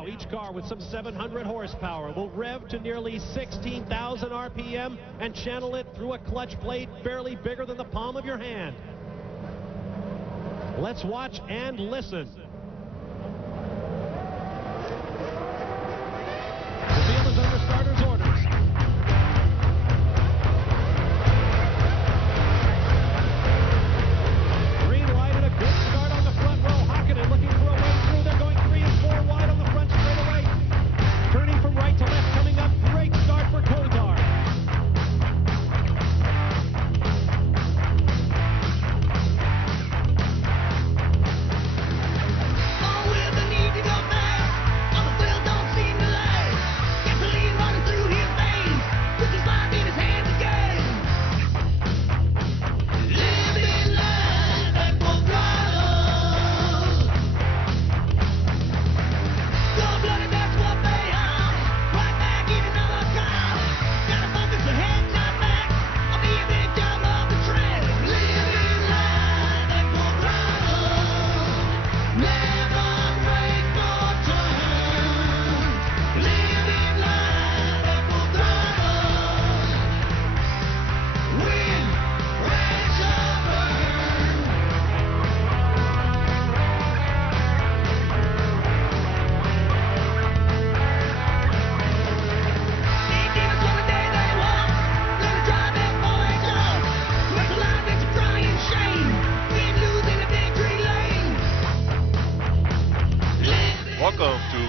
Now, each car with some 700 horsepower will rev to nearly 16,000 RPM and channel it through a clutch plate barely bigger than the palm of your hand. Let's watch and listen. The field is under starter's orders. Green light and a good start on the front row. Hakkinen looking for a way through. They're going 3 and 4 wide on the front straightaway. Turning from right to left, coming up. Great start for Kozar.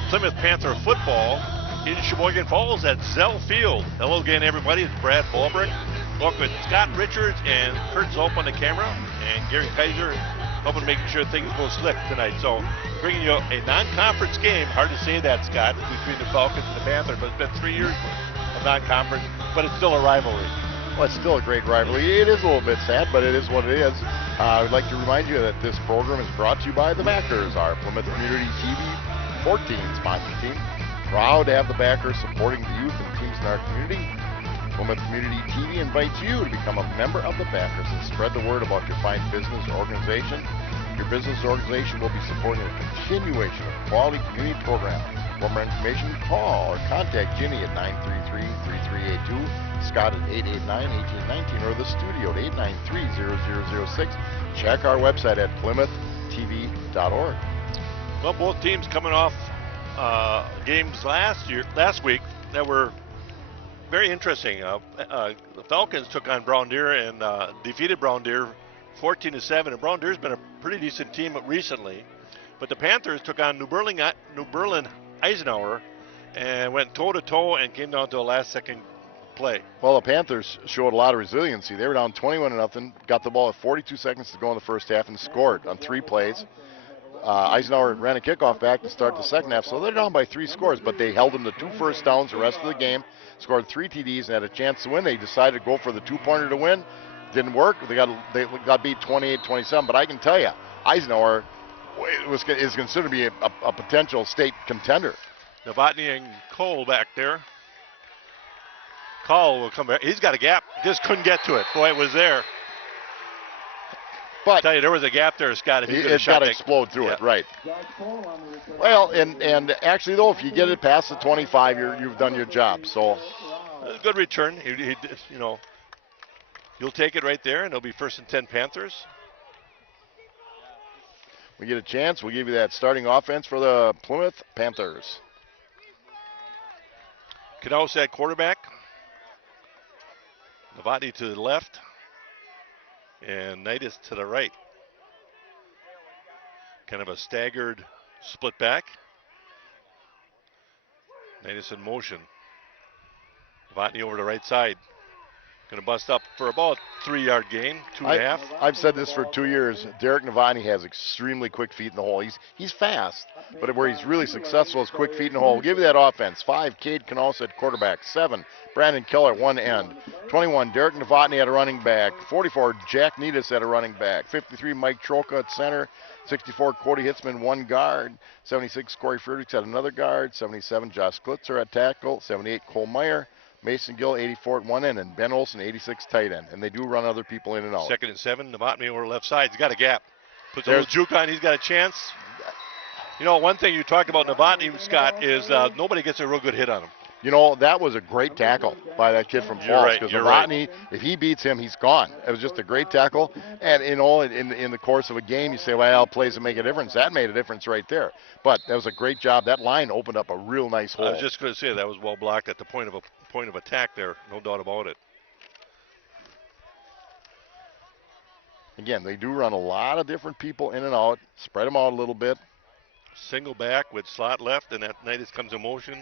Plymouth Panther football in Sheboygan Falls at Zell Field. Hello again, everybody. It's Brad Bulbrick. Welcome to Scott Richards and Kurt Zolp on the camera, and Gary Kaiser helping making sure things go slick tonight. So bringing you a non-conference game. Hard to say that, Scott, between the Falcons and the Panthers, but it's been 3 years of non-conference, but it's still a rivalry. Well, it's still a great rivalry. It is a little bit sad, but it is what it is. I would like to remind you that this program is brought to you by the backers, our Plymouth Community TV 14 sponsor team. Proud to have the backers supporting the youth and teams in our community. Plymouth Community TV invites you to become a member of the backers and spread the word about your fine business or organization. Your business or organization will be supporting a continuation of quality community program. For more information, call or contact Ginny at 933-3382, Scott at 889-1819, or the studio at 893-0006. Check our website at PlymouthTV.org. Well, both teams coming off games last week that were very interesting. The Falcons took on Brown Deer and defeated Brown Deer 14-7. And Brown Deer's been a pretty decent team recently, but the Panthers took on New Berlin Eisenhower and went toe-to-toe and came down to a last-second play. Well, the Panthers showed a lot of resiliency. They were down 21-0, got the ball with 42 seconds to go in the first half, and scored on 3 plays. Eisenhower ran a kickoff back to start the second half, so they're down by 3 scores, but they held them to 2 first downs the rest of the game, scored 3 TDs, and had a chance to win. They decided to go for the 2-pointer to win. Didn't work. They got beat 28-27, but I can tell you, Eisenhower is considered to be a potential state contender. Novotny and Cole back there. Cole will come back. He's got a gap. Just couldn't get to it. Boy, it was there. But I tell you, there was a gap there, Scott. It's got to explode through it, right? Well, and actually, though, if you get it past the 25, you've done your job. So, a good return. You'll take it right there, and it'll be 1st and 10 Panthers. We get a chance. We'll give you that starting offense for the Plymouth Panthers. Knaus at quarterback. Novotny to the left. And Knightis to the right. Kind of a staggered split back. Knightis in motion. Novotny over the right side. Going to bust up for about 3-yard gain, 2.5. I've said this for 2 years. Derek Novotny has extremely quick feet in the hole. He's fast, but where he's really successful is quick feet in the hole. We'll give you that offense. 5, Cade Knaus at quarterback. 7, Brandon Keller at one end. 21, Derek Novotny at a running back. 44, Jack Knightis at a running back. 53, Mike Troka at center. 64, Cody Hitzman, 1 guard. 76, Corey Friedrichs at another guard. 77, Josh Glitzer at tackle. 78, Cole Meyer. Mason Gill, 84 at one end, and Ben Olson, 86 tight end. And they do run other people in and out. 2nd and 7, Novotny over left side. He's got a gap. Puts a little juke on. He's got a chance. You know, one thing you talked about Novotny, Scott, is nobody gets a real good hit on him. You know, that was a great tackle by that kid from You're Falls, right, because you're Novotny, if he beats him, he's gone. It was just a great tackle. And, you know, in the course of a game, you say, well, plays will make a difference. That made a difference right there. But that was a great job. That line opened up a real nice hole. I was just going to say that was well blocked at the point of attack there, no doubt about it. Again, they do run a lot of different people in and out, spread them out a little bit. Single back with slot left, and that Knightis comes in motion.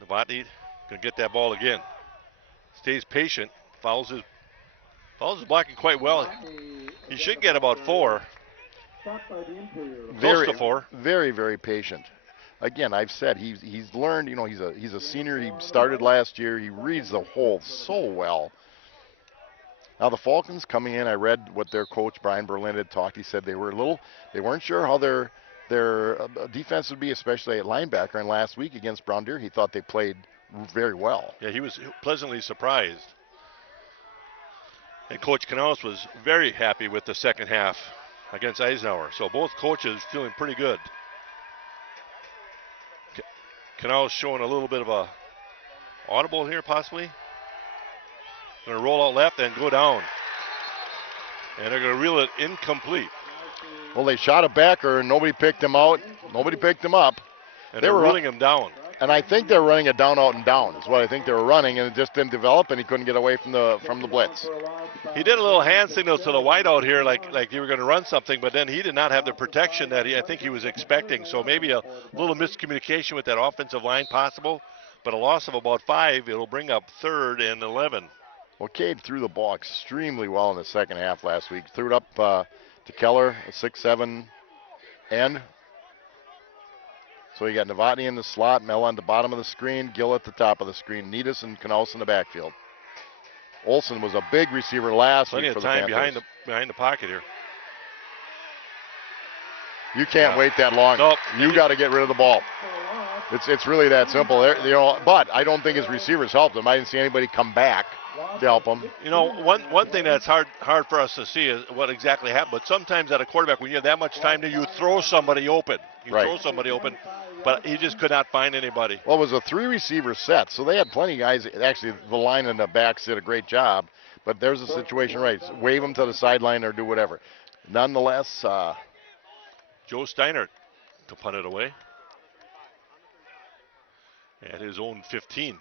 Novotny can get that ball again. Stays patient, follows his blocking quite well. He should get about 4. Close to 4. Very, very patient. Again, I've said he's learned. You know, he's a senior. He started last year. He reads the hole so well. Now the Falcons coming in, I read what their coach Brian Berlin had talked. He said they weren't sure how their defense would be, especially at linebacker. And last week against Brown Deer, he thought they played very well. Yeah, he was pleasantly surprised. And Coach Canales was very happy with the second half against Eisenhower. So both coaches feeling pretty good. Canales showing a little bit of a audible here, possibly. Going to roll out left and go down. And they're going to reel it incomplete. Well, they shot a backer and nobody picked him out. Nobody picked him up. And they were reeling him down. And I think they're running a down, out, and down is what I think they were running, and it just didn't develop, and he couldn't get away from the blitz. He did a little hand signals to the wideout here, like you were going to run something, but then he did not have the protection that I think he was expecting. So maybe a little miscommunication with that offensive line possible, but a loss of about 5. It'll bring up 3rd and 11. Well, Cade threw the ball extremely well in the second half last week. Threw it up to Keller, a 6-7 end. So you got Novotny in the slot, Mel on the bottom of the screen, Gill at the top of the screen, Knightis and Canales in the backfield. Olson was a big receiver last week for the Panthers. Plenty of time behind the pocket here. You can't wait that long. Nope. You got to get rid of the ball. It's really that simple. But I don't think his receivers helped him. I didn't see anybody come back to help him. You know, one thing that's hard for us to see is what exactly happened. But sometimes at a quarterback, when you have that much time, you throw somebody open. Throw somebody open, but he just could not find anybody. Well, it was a 3-receiver set, so they had plenty of guys. Actually, the line and the backs did a great job. But there's a situation, right? Wave them to the sideline or do whatever. Nonetheless, Joe Steiner to punt it away at his own 15.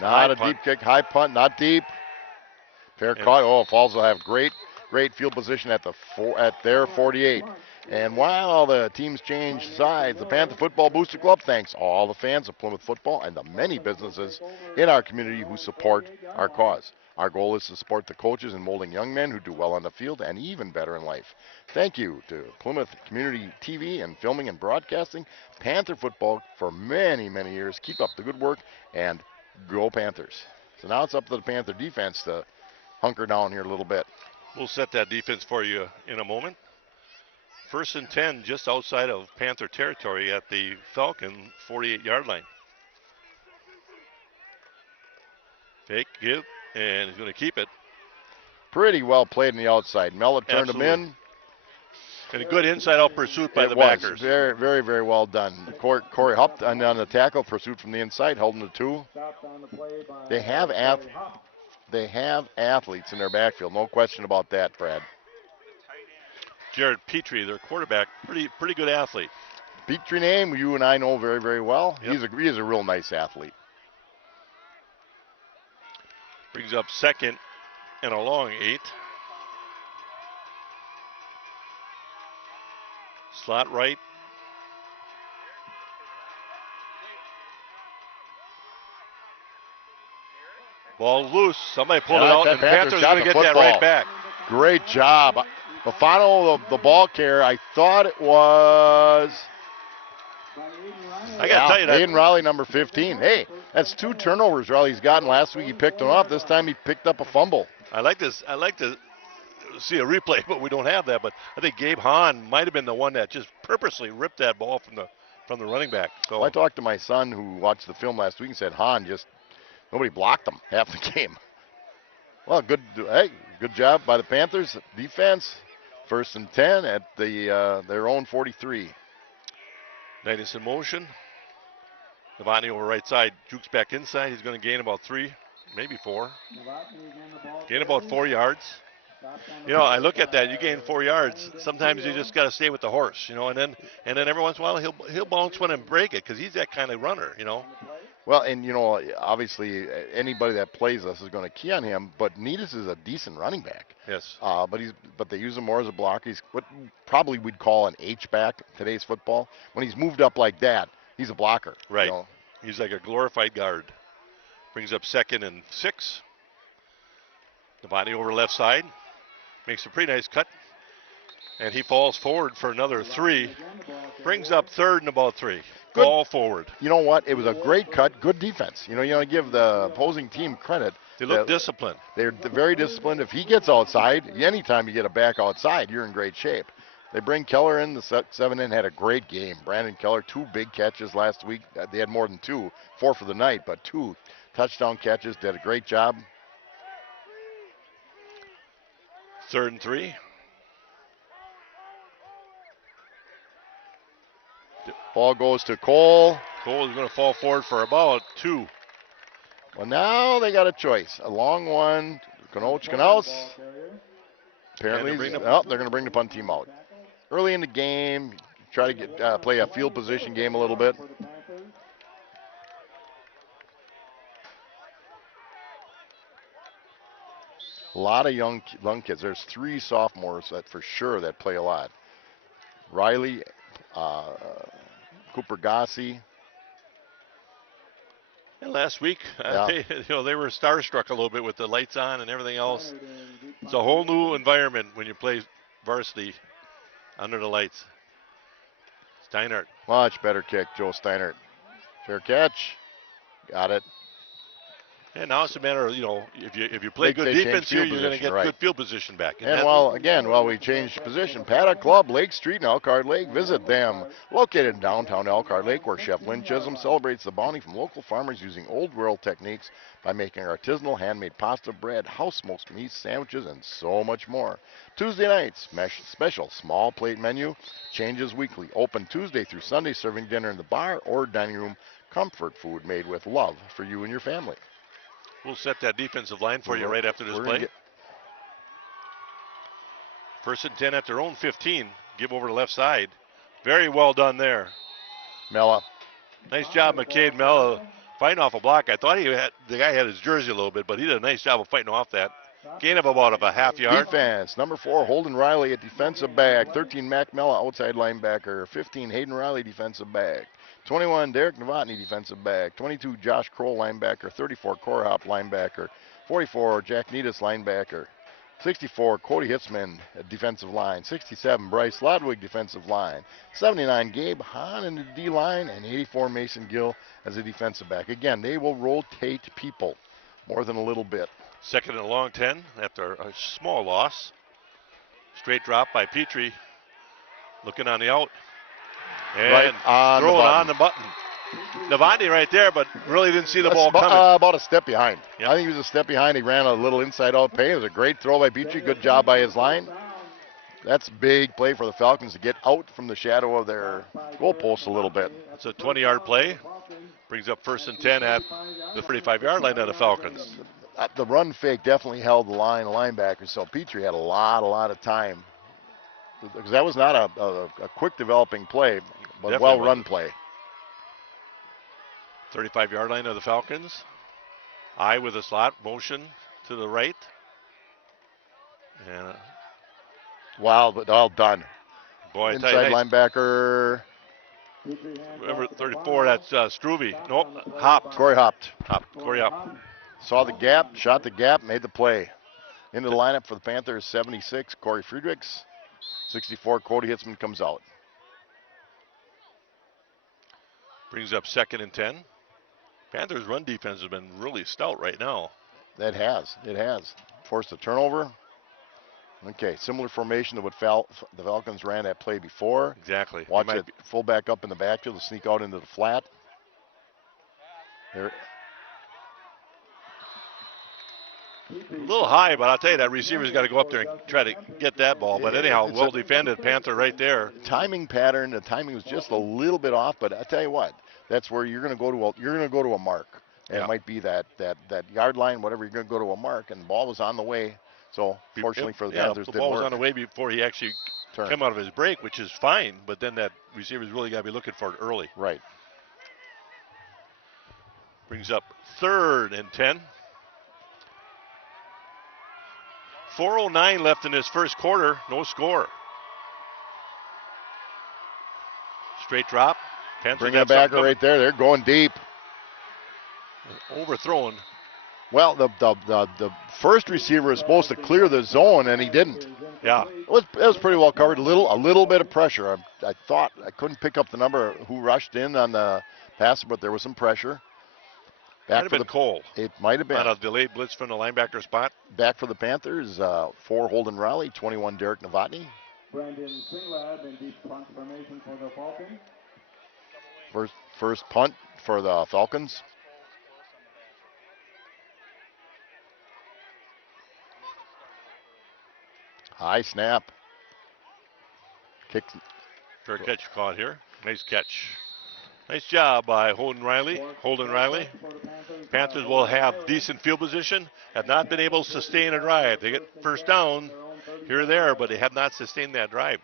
Not a deep kick, high punt, not deep. Fair caught. Oh, Falls will have great field position at their 48. And while the teams change sides, the Panther Football Booster Club thanks all the fans of Plymouth football and the many businesses in our community who support our cause. Our goal is to support the coaches in molding young men who do well on the field and even better in life. Thank you to Plymouth Community TV and Filming and Broadcasting, Panther Football for many, many years. Keep up the good work and go Panthers. So now it's up to the Panther defense to hunker down here a little bit. We'll set that defense for you in a moment. 1st and 10 just outside of Panther territory at the Falcon 48-yard line. Fake, give, and he's going to keep it. Pretty well played on the outside. Mellon turned him in. And a good inside-out pursuit by the backers. Very, very, very well done. Corey Hupt on the tackle, pursuit from the inside, held him to 2. They have athletes in their backfield, no question about that, Brad. Jared Petrie, their quarterback, pretty good athlete. Petrie name you and I know very, very well. Yep. He is a real nice athlete. Brings up 2nd and a long 8. Slot right. Ball loose. Somebody pulled it out, and Panthers going to get that right back. Great job. The final of the ball carrier, I thought it was. I got to tell you that. Aiden Raleigh, number 15. Hey, that's 2 turnovers Raleigh's gotten. Last week he picked them off. This time he picked up a fumble. I like to see a replay, but we don't have that. But I think Gabe Hahn might have been the one that just purposely ripped that ball from the running back. So well, I talked to my son who watched the film last week and said Hahn nobody blocked him half the game. Well, good job by the Panthers defense. First and 10 at their own 43. Knightis in motion. Novotny over right side, jukes back inside. He's going to gain about 3, maybe 4. Gain about 4 yards. You know, I look at that. You gain 4 yards. Sometimes you just got to stay with the horse, you know. And then every once in a while he'll bounce one and break it because he's that kind of runner, you know. Well, and you know, obviously anybody that plays us is going to key on him. But Knightis is a decent running back. Yes. But they use him more as a blocker. He's what probably we'd call an H back in today's football. When he's moved up like that, he's a blocker. Right. You know? He's like a glorified guard. Brings up 2nd and 6. Novotny over left side. Makes a pretty nice cut. And he falls forward for another 3. Brings up 3rd and about 3. Good. Ball forward. You know what? It was a great cut, good defense. You know, you want to give the opposing team credit. They look disciplined. They're very disciplined. If he gets outside, anytime you get a back outside, you're in great shape. They bring Keller in. The 7 in had a great game. Brandon Keller, 2 big catches last week. They had more than 2, 4 for the night, but 2 touchdown catches. Did a great job. 3rd and 3. Ball goes to Cole. Cole is going to fall forward for about 2. Well, now they got a choice. A long one. Knaus. Apparently, they're going to bring the punt team out. Early in the game, try to play a field position game a little bit. A lot of young kids. There's 3 sophomores that for sure that play a lot. Riley, Cooper Gossi. And last week, they were starstruck a little bit with the lights on and everything else. It's a whole new environment when you play varsity under the lights. Steinert. Much better kick, Joe Steinert. Fair catch. Got it. And now it's a matter of, you know, if you play good defense here, you're going to get good field position back. And while we changed position, Paddock Club, Lake Street in Elkhart Lake, visit them. Located in downtown Elkhart Lake, where Chef Lynn Chisholm celebrates the bounty from local farmers using old world techniques by making artisanal handmade pasta, bread, house smoked meats, sandwiches, and so much more. Tuesday nights, special small plate menu, changes weekly. Open Tuesday through Sunday, serving dinner in the bar or dining room. Comfort food made with love for you and your family. We'll set that defensive line for you right after this play. 1st and 10 at their own 15. Give over the left side. Very well done there. Mella. Nice job, McCade Mella, fighting off a block. I thought the guy had his jersey a little bit, but he did a nice job of fighting off that. Gain of about a half yard. Defense, number 4, Holden Riley at defensive back. 13, Mac Mella, outside linebacker. 15, Hayden Riley, defensive back. 21, Derek Novotny, defensive back. 22, Josh Kroll, linebacker. 34, Corey Hop, linebacker. 44, Jack Knightis, linebacker. 64, Cody Hitzman, defensive line. 67, Bryce Lodwig, defensive line. 79, Gabe Hahn in the D-line. And 84, Mason Gill as a defensive back. Again, they will rotate people more than a little bit. 2nd and a long 10 after a small loss. Straight drop by Petrie. Looking on the out. And on the button. Novotny right there, but really didn't see the ball coming. About a step behind. Yep. I think he was a step behind. He ran a little inside-out pay. It was a great throw by Petrie. Good job by his line. That's a big play for the Falcons to get out from the shadow of their goalpost a little bit. It's a 20-yard play. Brings up 1st and 10 at the 35-yard line of the Falcons. The run fake definitely held the line of linebackers, so Petrie had a lot of time. Because that was not a quick developing play, but well-run play. 35-yard line of the Falcons. Eye with a slot motion to the right. And well done. Boy, inside linebacker. Remember 34, that's Struve. Nope, Hopped. Corey Hopped. Corey Hopped. Saw the gap, shot the gap, made the play. Into the lineup for the Panthers, 76, Corey Friedrichs. 64, Cody Hitzman comes out. Brings up 2nd and 10. Panthers' run defense has been really stout right now. It has. Forced a turnover. Okay, similar formation to what the Falcons ran that play before. Exactly. Watch it, fullback up in the backfield to sneak out into the flat. There. A little high, but I'll tell you that receiver's got to go up there and try to get that ball. But anyhow, It's well a defended, Panther right there. timing pattern. The timing was just a little bit off, but I tell you what, that's where you're going to go to. You're going to go to a mark, and Yeah. it might be that yard line, whatever. You're going to go to a mark, and the ball was on the way. So fortunately for the Panthers, the didn't ball was work. on the way before he actually Turn. came out of his break, which is fine. But then that receiver's really got to be looking for it early. Right. Brings up 3rd and 10. 4:09 left in this first quarter. No score. Straight drop. Panthers Bringing a have something backer coming. right there. They're going deep. Overthrown. Well, the first receiver was supposed to clear the zone, and he didn't. Yeah. It was pretty well covered. A little bit of pressure. I thought I couldn't pick up the number who rushed in on the pass, but there was some pressure. Might have been Cole. It might have been. On a delayed blitz from the linebacker spot. Back for the Panthers, 4 Holden Riley, 21 Derek Novotny. Brandon Singlab in deep punt formation for the Falcons. First punt for the Falcons. High snap. Kick. Fair catch caught here. Nice catch. Nice job by Holden Riley. Panthers will have decent field position. Have not been able to sustain a drive. They get first down here or there, but they have not sustained that drive.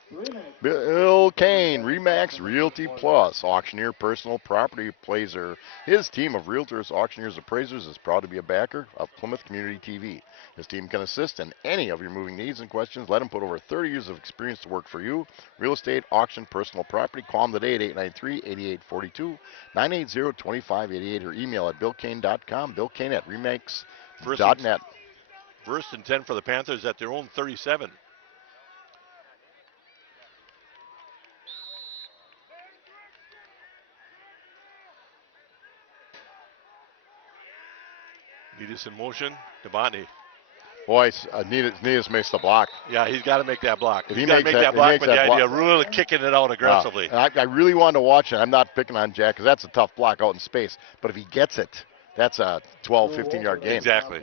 Bill Kane, Remax Realty Plus, auctioneer, personal property appraiser. His team of realtors, auctioneers, appraisers is proud to be a backer of Plymouth Community TV. His team can assist in any of your moving needs and questions. Let him put over 30 years of experience to work for you. Real estate, auction, personal property. Call him today at 893-8842, 980-2588, or email at billkane.com, billkane at remax.net. First and 10 for the Panthers at their own 37. Needus in motion. Devontae. Boy, Needus makes the block. Yeah, he's got to make that block. If He's he got to makes make that block makes with the that idea block- of really kicking it out aggressively. And I really wanted to watch it. I'm not picking on Jack because that's a tough block out in space. But if he gets it, that's a 12, 15-yard gain. Exactly.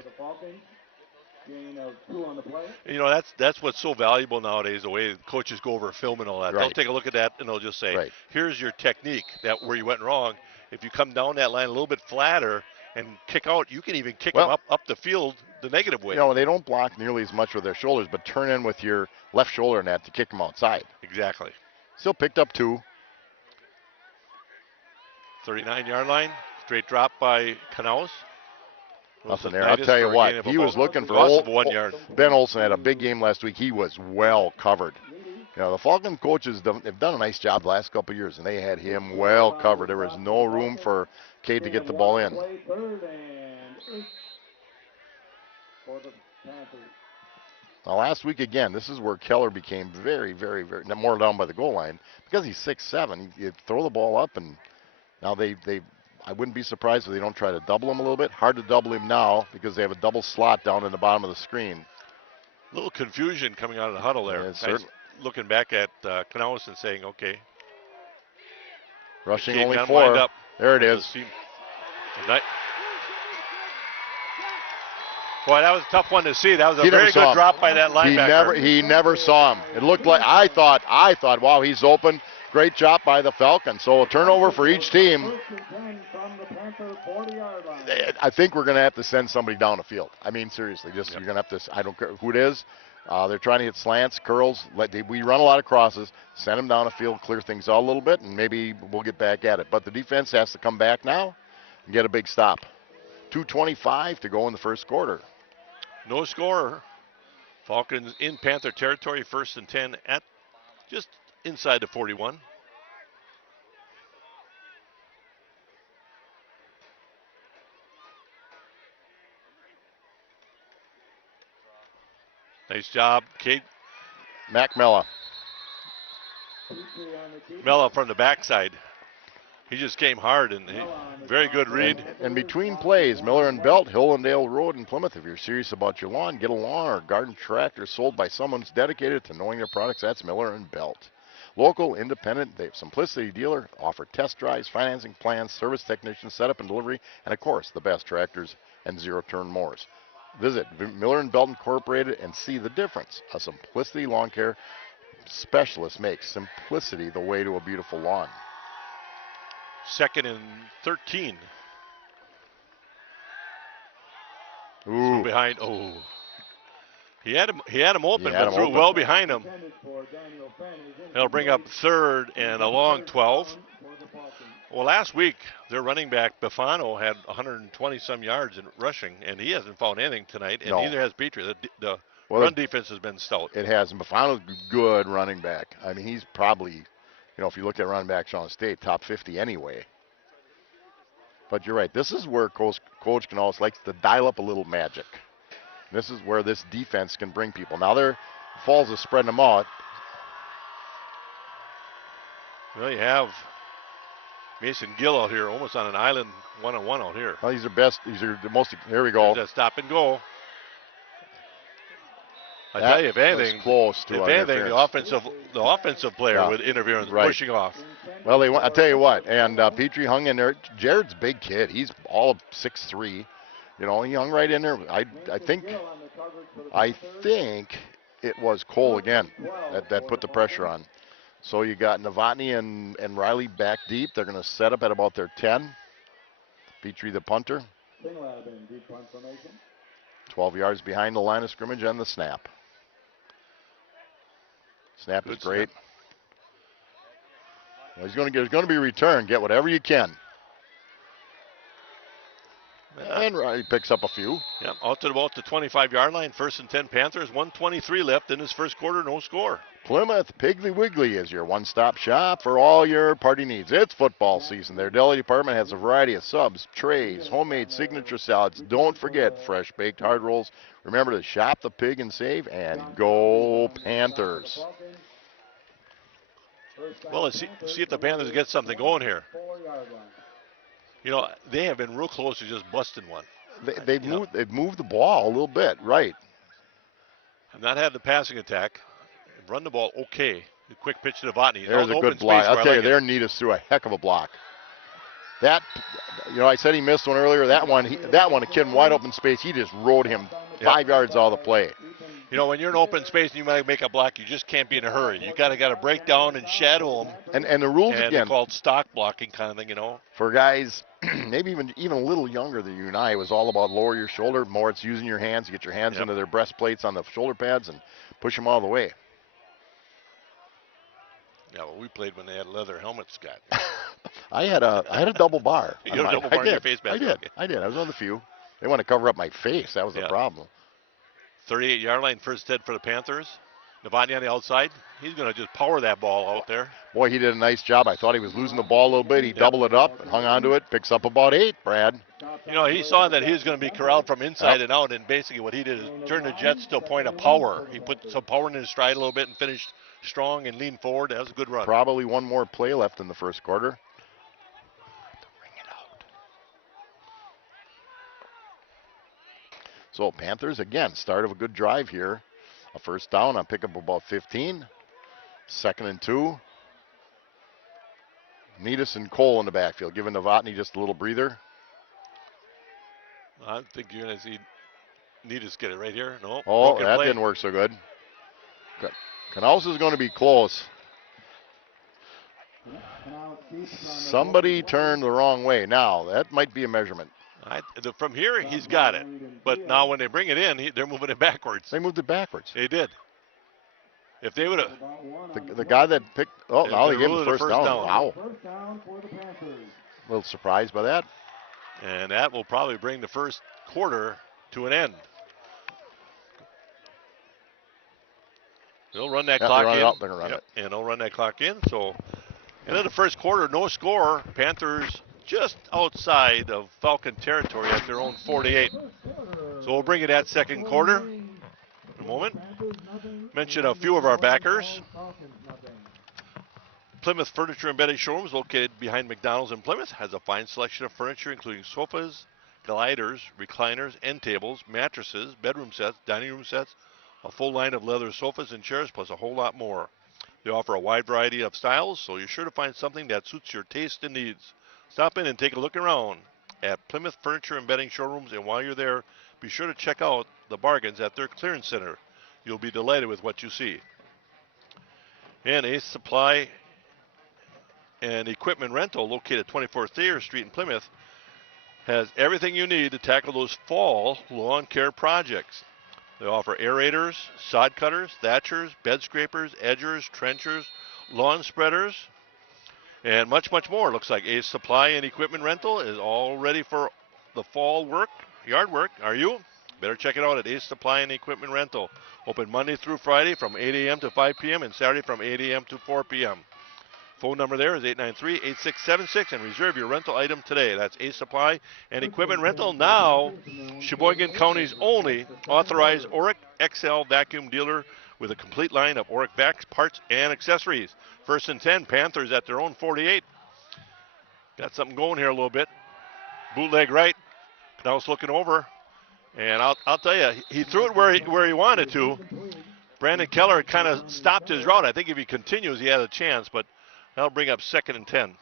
Gain of 2 on the play. You know, that's what's so valuable nowadays, the way coaches go over film and all that. They'll Right. take a look at that and they'll just say, Right. here's your technique, that where you went wrong. If you come down that line a little bit flatter and kick out, you can even kick Well- them up the field the negative way. You know, they don't block nearly as much with their shoulders, but turn in with your left shoulder in that to kick them outside. Exactly. Still picked up 2. 39-yard line. Straight drop by Knaus. Nothing there. I'll tell you what, he was looking for 1 yard. Ben Olsen had a big game last week. He was well covered. You know, the Falcon coaches have done a nice job the last couple of years, and they had him well covered. There was no room for Cade to get the ball in. Play 3rd and 8 for the Panthers. Now, last week, again, this is where Keller became very, very, very more down by the goal line. Because he's 6'7", you throw the ball up, and now I wouldn't be surprised if they don't try to double him a little bit. Hard to double him now because they have a double slot down in the bottom of the screen. A little confusion coming out of the huddle there. Yeah, Guys certain- looking back at Knaus and saying, okay. Rushing Cade only got him lined 4. up. There it is. Boy, that was a tough one to see. That was a He never very saw good him. drop by that linebacker. He never saw him. It looked like I thought, wow, he's open. Great job by the Falcons. So a turnover for each team. 1st and 10 from the Panther 40-yard line. I think we're going to have to send somebody down the field. I mean, seriously, you're going to have to. I don't care who it is. They're trying to hit slants, curls. We run a lot of crosses. Send them down the field, clear things out a little bit, and maybe we'll get back at it. But the defense has to come back now and get a big stop. 2:25 to go in the first quarter. No score. Falcons in Panther territory, 1st and 10 at just inside the 41. Nice job, Cade Mac Mella. Mella from the backside. He just came hard and very good read. And between plays, Miller and Belt, Hillendale Road in Plymouth. If you're serious about your lawn, get a lawn or garden tractor sold by someone who's dedicated to knowing their products. That's Miller and Belt. Local, independent, they have Simplicity dealer, offer test drives, financing plans, service technicians, setup and delivery, and of course, the best tractors and zero-turn mowers. Visit Miller & Belton Incorporated and see the difference a Simplicity lawn care specialist makes. Simplicity the way to a beautiful lawn. 2nd and 13. Ooh. Behind. Oh. He had him open, had but him threw open. well behind him. Intended for Daniel Fanning. He'll bring up 3rd and a long 12. For the Falcons. Well, last week, their running back, Bafano, had 120-some yards in rushing, and he hasn't found anything tonight, and No. neither has Petrie. The Well, run defense has been stout. It has. And Bafano's a good running back. I mean, he's probably, if you look at running backs on state, top 50 anyway. But you're right. This is where Coach Canales likes to dial up a little magic. This is where this defense can bring people. Now, Falls is spreading them out. Well, you have Mason Gill out here, almost on an island one-on-one out here. Well, these are the most. Here we go. There's a stop and go. I That tell you, if anything, was close to if an anything, interference. the offensive player Yeah. with interference, Right. pushing off. Well, I tell you what, and Petrie hung in there. Jared's a big kid. He's all of 6'3". He hung right in there. I think it was Cole again that put the pressure on. So you got Novotny and Riley back deep. They're going to set up at about their 10. Petrie the punter. 12 yards behind the line of scrimmage and the snap. Snap is Good great. snap. Well, there's going to be a return. Get whatever you can. And Riley picks up a few. Yeah, out to about the 25-yard line. 1st and 10 Panthers. 1:23 left in this first quarter. No score. Plymouth Piggly Wiggly is your one-stop shop for all your party needs. It's football season. Their deli department has a variety of subs, trays, homemade signature salads. Don't forget fresh baked hard rolls. Remember to shop the pig and save, and go Panthers. Well, let's see if the Panthers get something going here. They have been real close to just busting one. They've moved the ball a little bit, right? Have not had the passing attack. Run the ball okay. The quick pitch to Novotny. There's a good block. I'll tell you, there Netus threw a heck of a block. That, I said he missed one earlier. That one, a kid in wide open space, he just rode him 5 yards out of the play. When you're in open space and you might make a block, you just can't be in a hurry. You got to break down and shadow them. And the rules and again. They're called stock blocking kind of thing, For guys, maybe even a little younger than you and I, it was all about lower your shoulder. More it's using your hands to get your hands into their breastplates on the shoulder pads and push them all the way. Yeah, well, we played when they had leather helmets, Scott. I had a double bar. You had a double bar in your face mask? I did. I was one of the few. They want to cover up my face. That was the problem. 38-yard line, 1st and 10 for the Panthers. Novotny on the outside. He's going to just power that ball out there. Boy, he did a nice job. I thought he was losing the ball a little bit. He doubled it up and hung onto it. Picks up about 8, Brad. He saw that he was going to be corralled from inside and out, and basically what he did is turn the Jets to a point of power. He put some power in his stride a little bit and finished strong and leaned forward. That was a good run. Probably one more play left in the first quarter. So Panthers, again, start of a good drive here. A first down on pickup about 15. 2nd and 2. Netus and Cole in the backfield, giving Novotny just a little breather. I think you're going to see Netus get it right here. No. Oh, that didn't work so good. Canals is going to be close. Somebody turned the wrong way. Now, that might be a measurement. From here, he's got it. But now when they bring it in, they're moving it backwards. They moved it backwards. They did. If they would have. The guy that picked. Oh, now they gave him the first down. Wow. First down for the Panthers. A little surprised by that. And that will probably bring the first quarter to an end. They'll run that clock in. They're going to run it. And they'll run that clock in. So, end of the first quarter, no score. Panthers just outside of Falcon territory at their own 48. So we'll bring it at second quarter in a moment. Mention a few of our backers. Plymouth Furniture and Bedding Showrooms, located behind McDonald's in Plymouth, has a fine selection of furniture including sofas, gliders, recliners, end tables, mattresses, bedroom sets, dining room sets, a full line of leather sofas and chairs, plus a whole lot more. They offer a wide variety of styles, so you're sure to find something that suits your taste and needs. Stop in and take a look around at Plymouth Furniture and Bedding Showrooms, and while you're there, be sure to check out the bargains at their clearance center. You'll be delighted with what you see. And Ace Supply and Equipment Rental, located at 24 Thayer Street in Plymouth, has everything you need to tackle those fall lawn care projects. They offer aerators, sod cutters, thatchers, bed scrapers, edgers, trenchers, lawn spreaders, and much, much more. Looks like Ace Supply and Equipment Rental is all ready for the fall work, yard work. Are you? Better check it out at Ace Supply and Equipment Rental. Open Monday through Friday from 8 a.m. to 5 p.m. and Saturday from 8 a.m. to 4 p.m. Phone number there is 893-8676 and reserve your rental item today. That's Ace Supply and Equipment Rental. Now, Sheboygan County's only authorized Oric XL vacuum dealer with a complete line of Oric vac parts and accessories. First and 10, Panthers at their own 48. Got something going here a little bit. Bootleg right. Knaus looking over. And I'll tell you, he threw it where he wanted to. Brandon Keller kind of stopped his route. I think if he continues, he has a chance, but that'll bring up second and 10.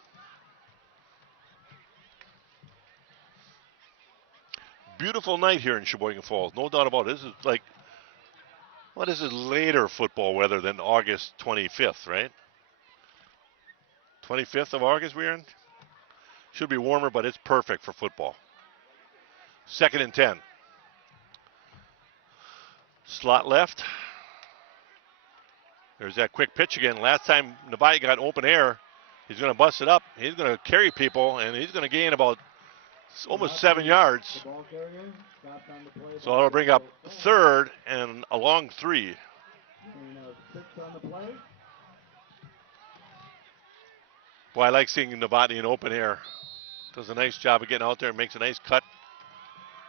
Beautiful night here in Sheboygan Falls, no doubt about it. This is like, what is it, later football weather than August 25th, right? 25th of August we're in? Should be warmer, but it's perfect for football. Second and 10. Slot left. There's that quick pitch again. Last time Navai got open air, he's going to bust it up. He's going to carry people, and he's going to gain about almost 7 yards. So that'll bring up third and a long 3. Boy, I like seeing Novotny in open air. Does a nice job of getting out there and makes a nice cut.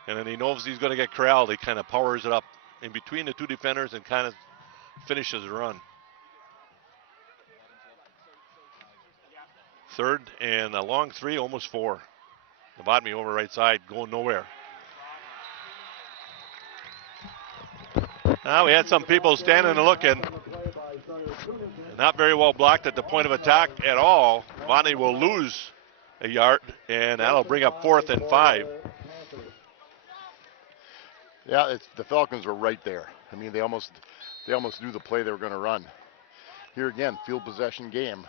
And then he knows he's going to get corralled. He kind of powers it up in between the two defenders and kind of finishes the run. Third and a long 3, almost 4. Novotny over right side, going nowhere. Now we had some people standing and looking. Not very well blocked at the point of attack at all. Novotny will lose a yard, and that'll bring up 4th and 5. Yeah, the Falcons were right there. I mean, they almost knew the play they were going to run. Here again, field possession game.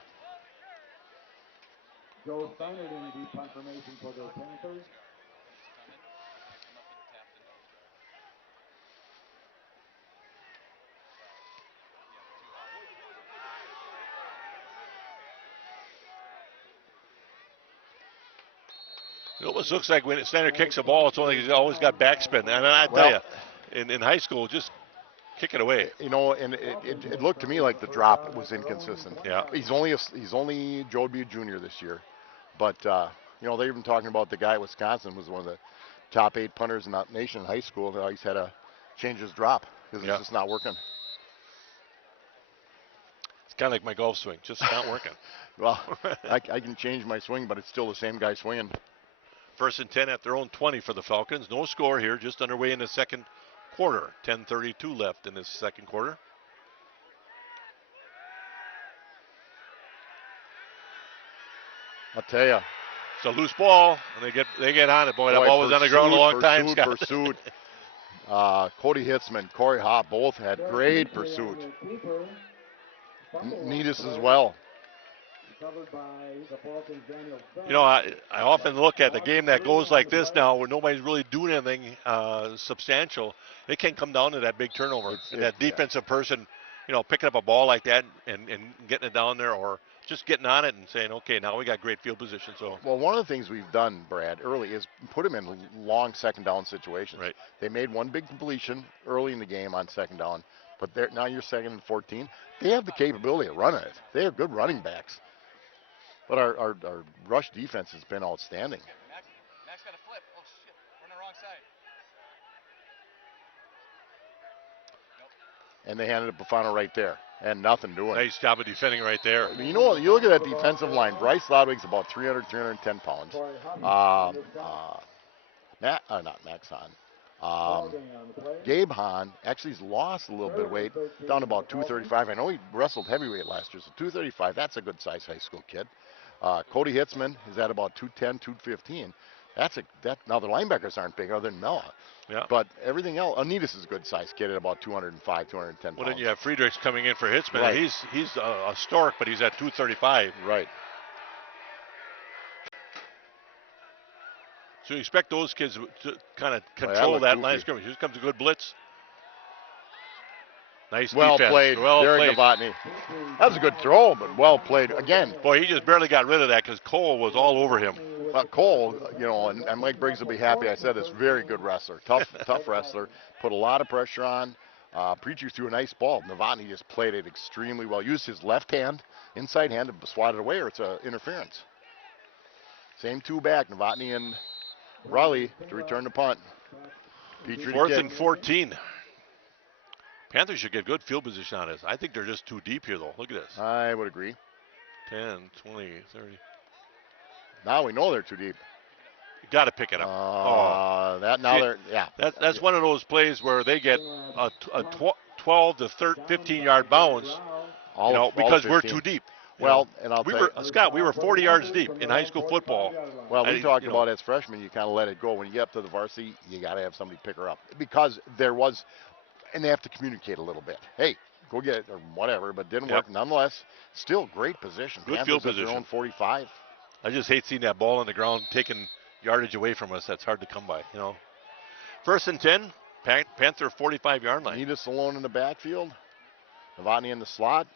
Joe Steinert in the deep punt formation for the Panthers. It almost looks like when Steiner kicks a ball, it's only he's always got backspin. And I tell you, in high school, just kick it away. You know, and it looked to me like the drop was inconsistent. Yeah. He's only Joe B. Jr. this year, but you know, they're even talking about the guy at Wisconsin was one of the top 8 punters in the nation in high school. He's had to change his drop because it's just not working. It's kind of like my golf swing, just not working. Well, I can change my swing, but it's still the same guy swinging. First and 10 at their own 20 for the Falcons. No score here, just underway in the second quarter. 10:32 left in this second quarter. I'll tell you. It's a loose ball, and they get on it. Boy, that ball was on the ground a long time, Scott. Pursuit. Cody Hitzman, Corey Hopp both had great pursuit. Needus as well. You know, I often look at the game that goes like this now where nobody's really doing anything substantial. It can come down to that big turnover. And that defensive person, you know, picking up a ball like that and getting it down there, or just getting on it and saying, okay, now we got great field position. So, well, one of the things we've done, Brad, early is put them in long second down situations. Right. They made one big completion early in the game on second down, but now you're 2nd and 14. They have the capability of running it. They have good running backs. But our rush defense has been outstanding. Max got a flip. Oh, shit. We're on the wrong side. And they handed it to Bufano right there. And nothing doing. nice job of defending right there. You know, you look at that defensive line. Bryce Lodwig's about 310 pounds. Not Max Hahn. Gabe Hahn actually has lost a little bit of weight, down to about 235. I know he wrestled heavyweight last year, so 235, that's a good size high school kid. Cody Hitzman is at about 210, 215. Now the linebackers aren't big other than Noah. Yeah. But everything else, Anitas is a good sized kid at about 205, 210 pounds. Well, then you have Friedrichs coming in for Hitzman. Right. He's a stork, but he's at 235. Right. So you expect those kids to kind of that control looked that goofy. line of scrimmage. Here comes a good blitz. Nice Well defense. played, Well Derek played. Novotny. That was a good throw, but well played. Again, Boy, he just barely got rid of that because Cole was all over him. Cole, and Mike Briggs will be happy I said this, very good wrestler. Tough wrestler. Put a lot of pressure on. Preacher threw a nice ball. Novotny just played it extremely well. Used his left hand, inside hand, to swat it away, or it's an interference. Same two back, Novotny and Raleigh to return the punt. Petrie to 4th kick. and 14. Panthers should get good field position on this. I think they're just too deep here, though. Look at this. I would agree. 10, 20, 30. Now we know they're too deep. You got to pick it up. That now See, they're, yeah. That's one of those plays where they get a 12 to 15-yard bounce, because we're 15. too deep. Well, and I'll we tell were you, Scott. We were 40 yards deep in high school football. well, we I- talked you know. about as freshmen, you kind of let it go. When you get up to the varsity, you got to have somebody pick her up because there was, and they have to communicate a little bit. Hey, go get it or whatever, but didn't work. Nonetheless, still great position. Good Panthers field at their position. own 45. I just hate seeing that ball on the ground taking yardage away from us. That's hard to come by. 1st and 10. Panther 45-yard line. Anitas alone in the backfield. Novotny in the slot.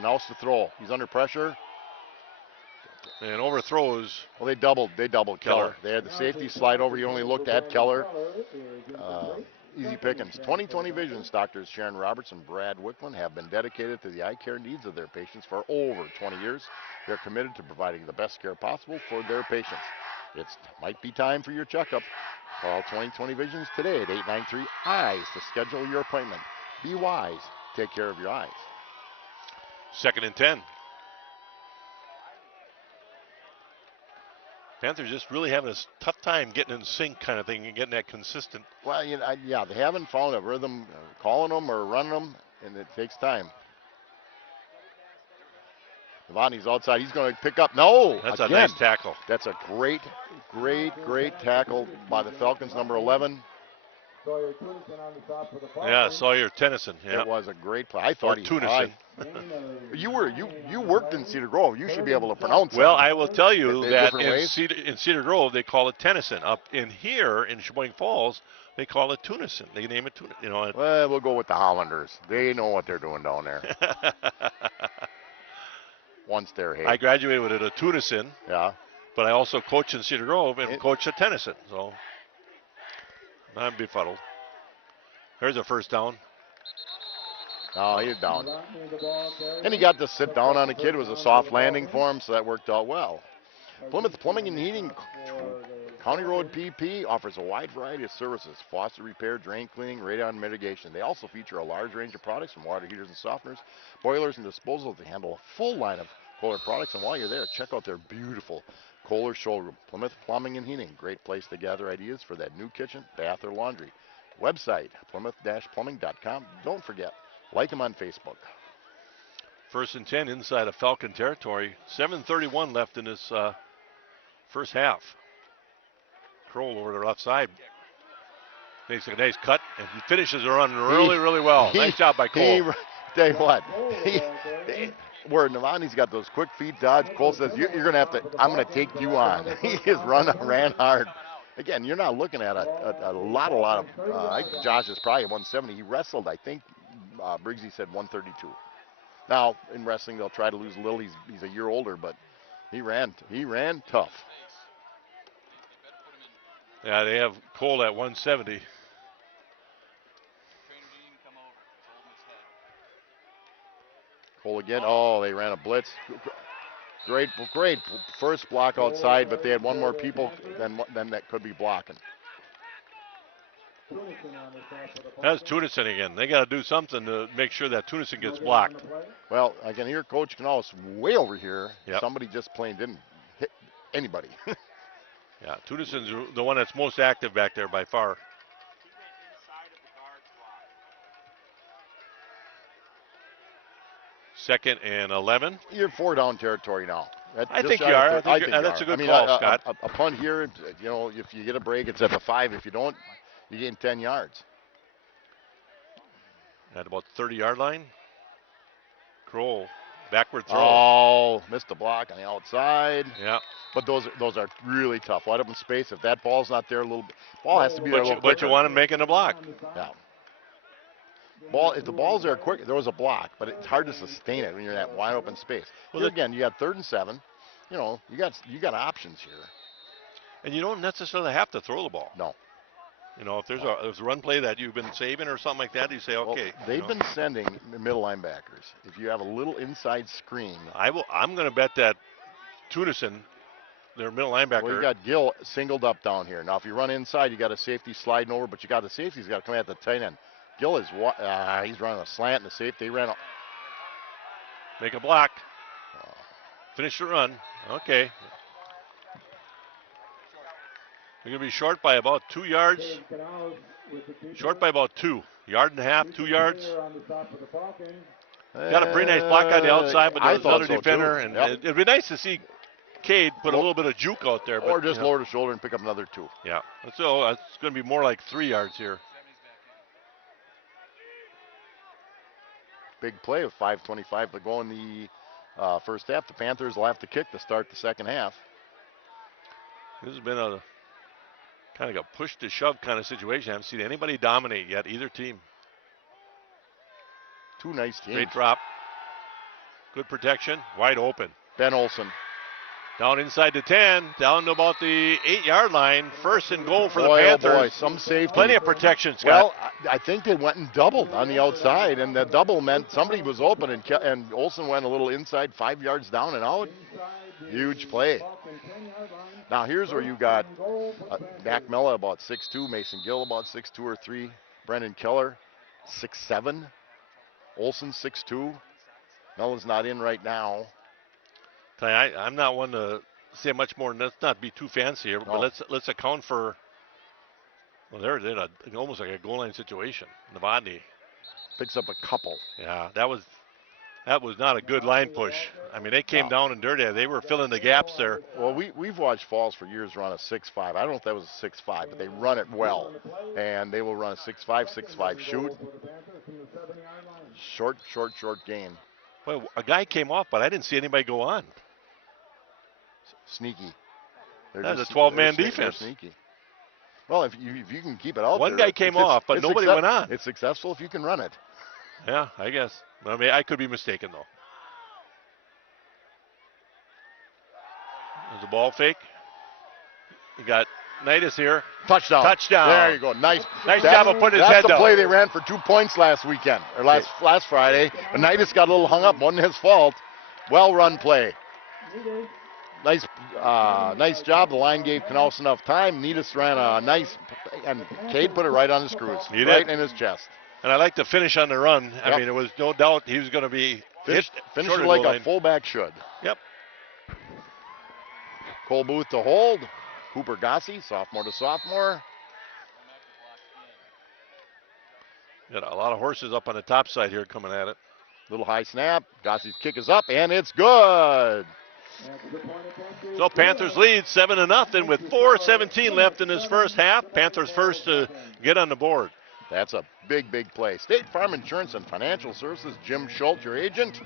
Knaus to throw. He's under pressure. And overthrows. Well, they doubled Keller. Keller. They had the safety slide over. He only looked at Keller. Easy pickings. 20/20 Visions doctors Sharon Roberts and Brad Wicklund have been dedicated to the eye care needs of their patients for over 20 years. They're committed to providing the best care possible for their patients. It might be time for your checkup. Call 20/20 Visions today at 893-EYES to schedule your appointment. Be wise. Take care of your eyes. 2nd and 10. Panthers just really having a tough time getting in sync kind of thing and getting that consistent. Well, they haven't found a rhythm calling them or running them, and it takes time. Novotny's outside. He's going to pick up. No! That's again. a nice tackle. That's a great tackle by the Falcons, number 11. Yeah, Sawyer Tennyson. Yeah. It was a great play. I thought Tunison. You worked in Cedar Grove. You should be able to pronounce it. Well, I will tell you They're that different ways? in Cedar Grove they call it Tennyson. Up in here in Sheboygan Falls they call it Tunison. They name it Tunison. Well, we'll go with the Hollanders. They know what they're doing down there. Once they're here. I graduated with a Tunison, Yeah. but I also coached in Cedar Grove and coached at Tennyson. So I'm befuddled. There's a first down. No, he's down. And he got to sit down on the kid. It was a soft landing for him, so that worked out well. Plymouth Plumbing and Heating, County Road PP, offers a wide variety of services: faucet repair, drain cleaning, radon mitigation. They also feature a large range of products from water heaters and softeners, boilers and disposals. They handle a full line of Kohler products. And while you're there, check out their beautiful Kohler showroom. Plymouth Plumbing and Heating, great place to gather ideas for that new kitchen, bath, or laundry. Website, plymouth-plumbing.com. Don't forget, like them on Facebook. 1st and 10 inside of Falcon territory. 7:31 left in this first half. Kroll over to the left side. Makes a nice cut, and he finishes the run really well. Nice job by Cole. Tell you what, where Novotny's got those quick feet dodge, Cole says, you're going to have to, I'm going to take you on. He just ran hard. Again, you're not looking at a lot of, I think Josh is probably 170. He wrestled, I think Briggsy said 132. Now, in wrestling, they'll try to lose a little. He's a year older, but he ran tough. Yeah, they have Cole at 170. Cole again. Oh, they ran a blitz. Great first block outside, but they had one more people than that could be blocking. That's Tunison again. They got to do something to make sure that Tunison gets blocked. Well, I can hear Coach Knaus way over here. Yep. Somebody just plain didn't hit anybody. Yeah, Tunison's the one that's most active back there by far. Second and 11. You're 4 down territory now. I just think shy you of are. 30. That's a I good mean, call, Scott. A punt here, you know, if you get a break, it's at the 5. If you don't, you gain 10 yards. At about 30-yard line. Kroll, backward throw. Oh, missed the block on the outside. Yeah. But those are really tough. Wide open space. If that ball's not there, ball has to be there a little But quicker. you want him making a block. Yeah. If the ball's there quick, there was a block, but it's hard to sustain it when you're in that wide open space. Well, Here again, you got 3rd and 7. You know, you got options here. And you don't necessarily have to throw the ball. No. You know, if there's a run play that you've been saving or something like that, you say, okay. Well, they've been sending middle linebackers. If you have a little inside screen. I'm going to bet that Tunison, their middle linebacker. Well, you got Gill singled up down here. Now, if you run inside, you got a safety sliding over, but you got the safety's got to come at the tight end. Gill is he's running a slant, and the safety ran. Make a block. Finish the run. Okay. They're going to be short by about 2 yards. Short by about 2. Yard and a half, 2 yards. Got a pretty nice block on the outside, but there's another defender. And it'd be nice to see Cade put a little bit of juke out there. Or but, just lower the shoulder and pick up another 2. Yeah. So it's going to be more like 3 yards here. Big play with 5:25 to go in the first half. The Panthers will have to kick to start the second half. This has been a kind of a push to shove kind of situation. I haven't seen anybody dominate yet, either team. 2 nice teams. Great drop. Good protection. Wide open. Ben Olsen. Down inside the 10, down to about the 8-yard line. 1st and goal for the Boy, Panthers. oh boy, some safety. Plenty of protection, Scott. Well, I think they went and doubled on the outside, and the double meant somebody was open, and Olsen went a little inside, 5 yards down and out. Huge play. Now here's where you got Mac Mella about 6'2", Mason Gill about 6'2" or 3", Brendan Keller 6'7", Olsen 6'2". Mella's not in right now. I'm not one to say much more. Let's not be too fancy here, but let's account for. Well, they're in almost like a goal line situation. Novotny picks up a couple. Yeah, that was not a good line push. I mean, they came down and dirty. They were filling the gaps there. Well, we've watched Falls for years run a 6'5". I don't know if that was a 6'5", but they run it well, and they will run a 6'5" shoot. Short gain. Well, a guy came off, but I didn't see anybody go on. Sneaky. That's a 12-man defense. Sneaky. Well, if you can keep it out One there, guy came off, but nobody went on. It's successful if you can run it. Yeah, I guess. I mean, I could be mistaken, though. There's a ball fake. You got Nidus here. Touchdown. There you go. Nice job of putting his head down. That's the play they ran for 2 points last weekend, or last Friday. But Nidus got a little hung up. Wasn't his fault. Well-run play. Nice job. The line gave Knaus enough time. Nidus ran a nice, and Cade put it right on the screws. Right in his chest. And I like the finish on the run. I mean, there was no doubt he was going to be finished like a fullback should. Yep. Cole Booth to hold. Cooper Gossi, sophomore to sophomore. Got a lot of horses up on the top side here coming at it. Little high snap. Gossi's kick is up, and it's good. So Panthers lead 7-0 with 4:17 left in this first half. Panthers first to get on the board. That's a big play. State Farm Insurance and Financial Services, Jim Schultz, your agent.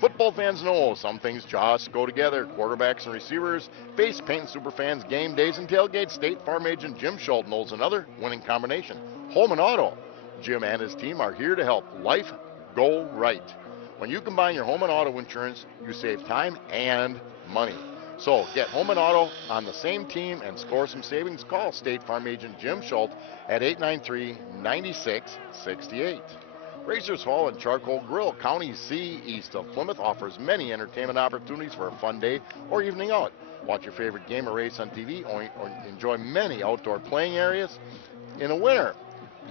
Football fans know some things just go together. Quarterbacks and receivers, face paint and super fans, game days and tailgates. State Farm agent Jim Schultz knows another winning combination. Home and auto. Jim and his team are here to help life go right. When you combine your home and auto insurance, you save time and money. So get home and auto on the same team and score some savings. Call State Farm agent Jim Schultz at 893-9668. Racers Hall and Charcoal Grill, County C, east of Plymouth, offers many entertainment opportunities for a fun day or evening out. Watch your favorite game or race on TV or enjoy many outdoor playing areas. In the winter,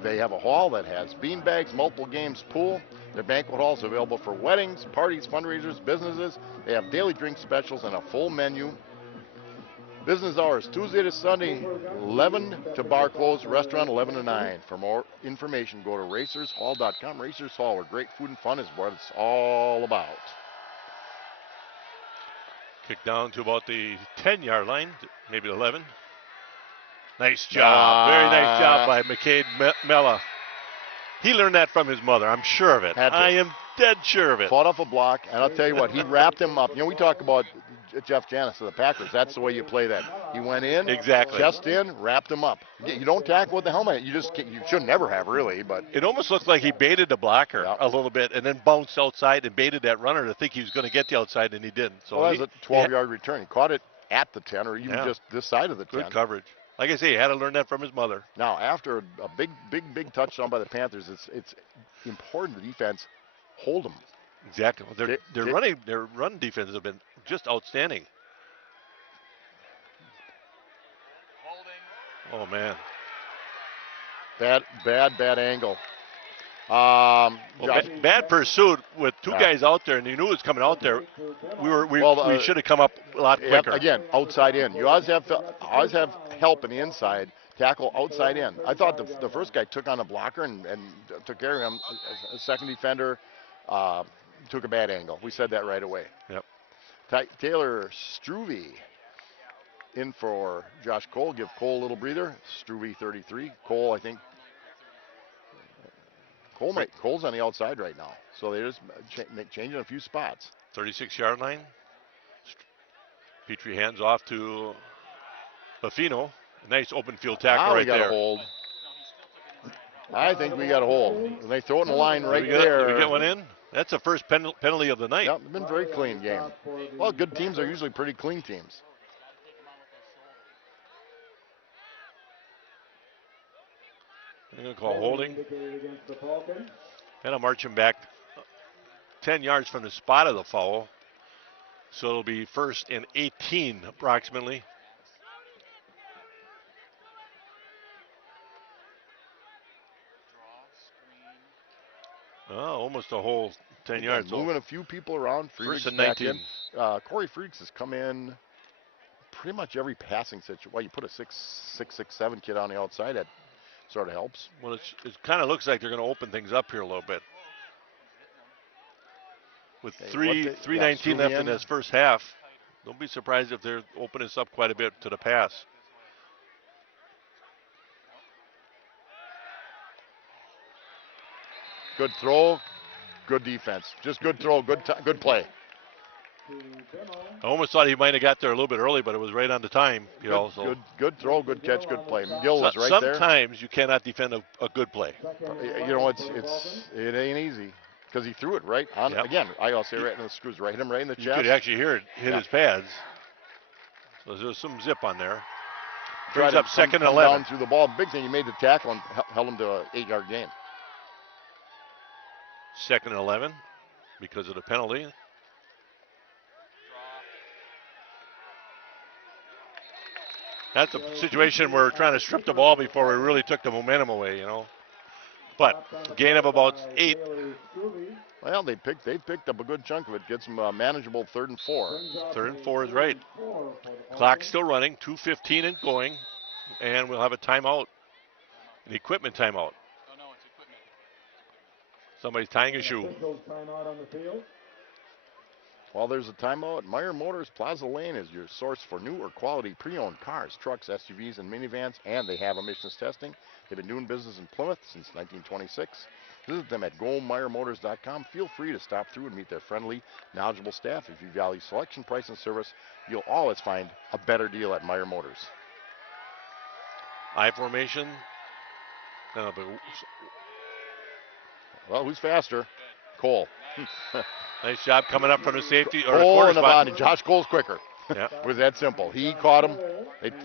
they have a hall that has beanbags, multiple games, pool. Their banquet hall is available for weddings, parties, fundraisers, businesses. They have daily drink specials and a full menu. Business hours, Tuesday to Sunday, 11 to bar close, restaurant 11 to 9. For more information, go to racershall.com. Racers Hall, where great food and fun is what it's all about. Kick down to about the 10-yard line, maybe 11. Nice job. Very nice job by McCade Mella. He learned that from his mother. I'm sure of it. Had to. I am dead sure of it. Fought off a block, and I'll tell you what, he wrapped him up. You know, we talk about Jeff Janis of the Packers. That's the way you play that. He went in, Exactly. chest in, wrapped him up. You don't tackle with the helmet. You should never have, really, but It almost looked like he baited the blocker Yeah. a little bit and then bounced outside and baited that runner to think he was going to get the outside, and he didn't. So well, that he, was a 12-yard return. He caught it at the 10 or even Yeah. just this side of the 10. good coverage. Like I say, he had to learn that from his mother. Now, after a big touchdown by the Panthers, it's important the defense hold them. Exactly. Their They- run defense have been just outstanding. Holding. Oh man. Bad angle. Well, Josh- bad pursuit with two Yeah. guys out there, and you knew it was coming out there. We Well, should have come up a lot Yep, quicker. again, outside in. You always have help in the inside, tackle outside in. I thought the first guy took on a blocker and took care of him. A second defender took a bad angle. We said that right away. Yep. Taylor Struve in for Josh Cole. Give Cole a little breather. Struve 33. Cole, I think. Cole's on the outside right now, so they're just changing a few spots. 36-yard line. Petrie hands off to Buffino. Nice open field tackle Now we right got there. a hold. I think we got a hold. And they throw it in the line right Did there. we get one in? That's the first penalty of the night. Yep, it's been a very clean game. Well, good teams are usually pretty clean teams. I'm going to call holding. Against the Falcons. And I'll march him back 10 yards from the spot of the foul. So it'll be first and 18 approximately. Draw. Screen. Oh, almost a whole 10 Again, yards. moving a few people around. First Freaks and back 19. in. Corey Freaks has come in pretty much every passing situation. Well, you put a 6'7" kid on the outside, that sort of helps. Well, it kind of looks like they're going to open things up here a little bit. With Okay, 3:19 left in in. this first half, don't be surprised if they're opening this up quite a bit to the pass. Good throw, good defense. Just good throw, good play. I almost thought he might have got there a little bit early, but it was right on the time. You know, so Good throw, good catch, good play. McGill was right there. sometimes you cannot defend a good play. You know, it ain't easy because he threw it right on. Yep. Again, I'll say right in the screws, right, hit him right in the You chest. could actually hear it hit Yeah. his pads. So there's some zip on there. Tried Brings to up second and come 11. down through the ball. Big thing, he made the tackle and held him to an 8-yard gain. Second and 11 because of the penalty. That's a situation where we're trying to strip the ball before we really took the momentum away, you know. But gain of about 8. Well, they picked up a good chunk of it. Gets them manageable 3rd and 4. 3rd and 4 is right. Clock still running, 2:15 and going, and we'll have a timeout, an equipment timeout. Oh, no, it's equipment. Somebody's tying a shoe. Timeout on the field. While there's a timeout, Meyer Motors Plaza Lane is your source for new or quality pre-owned cars, trucks, SUVs, and minivans, and they have emissions testing. They've been doing business in Plymouth since 1926. Visit them at GoMeyerMotors.com. Feel free to stop through and meet their friendly, knowledgeable staff. If you value selection, price, and service, you'll always find a better deal at Meyer Motors. I formation. But Well, who's faster? Cole. nice job coming up from the safety or the Cole quarter and the spot. body. Josh Cole's quicker. Yeah. It was that simple. He caught him.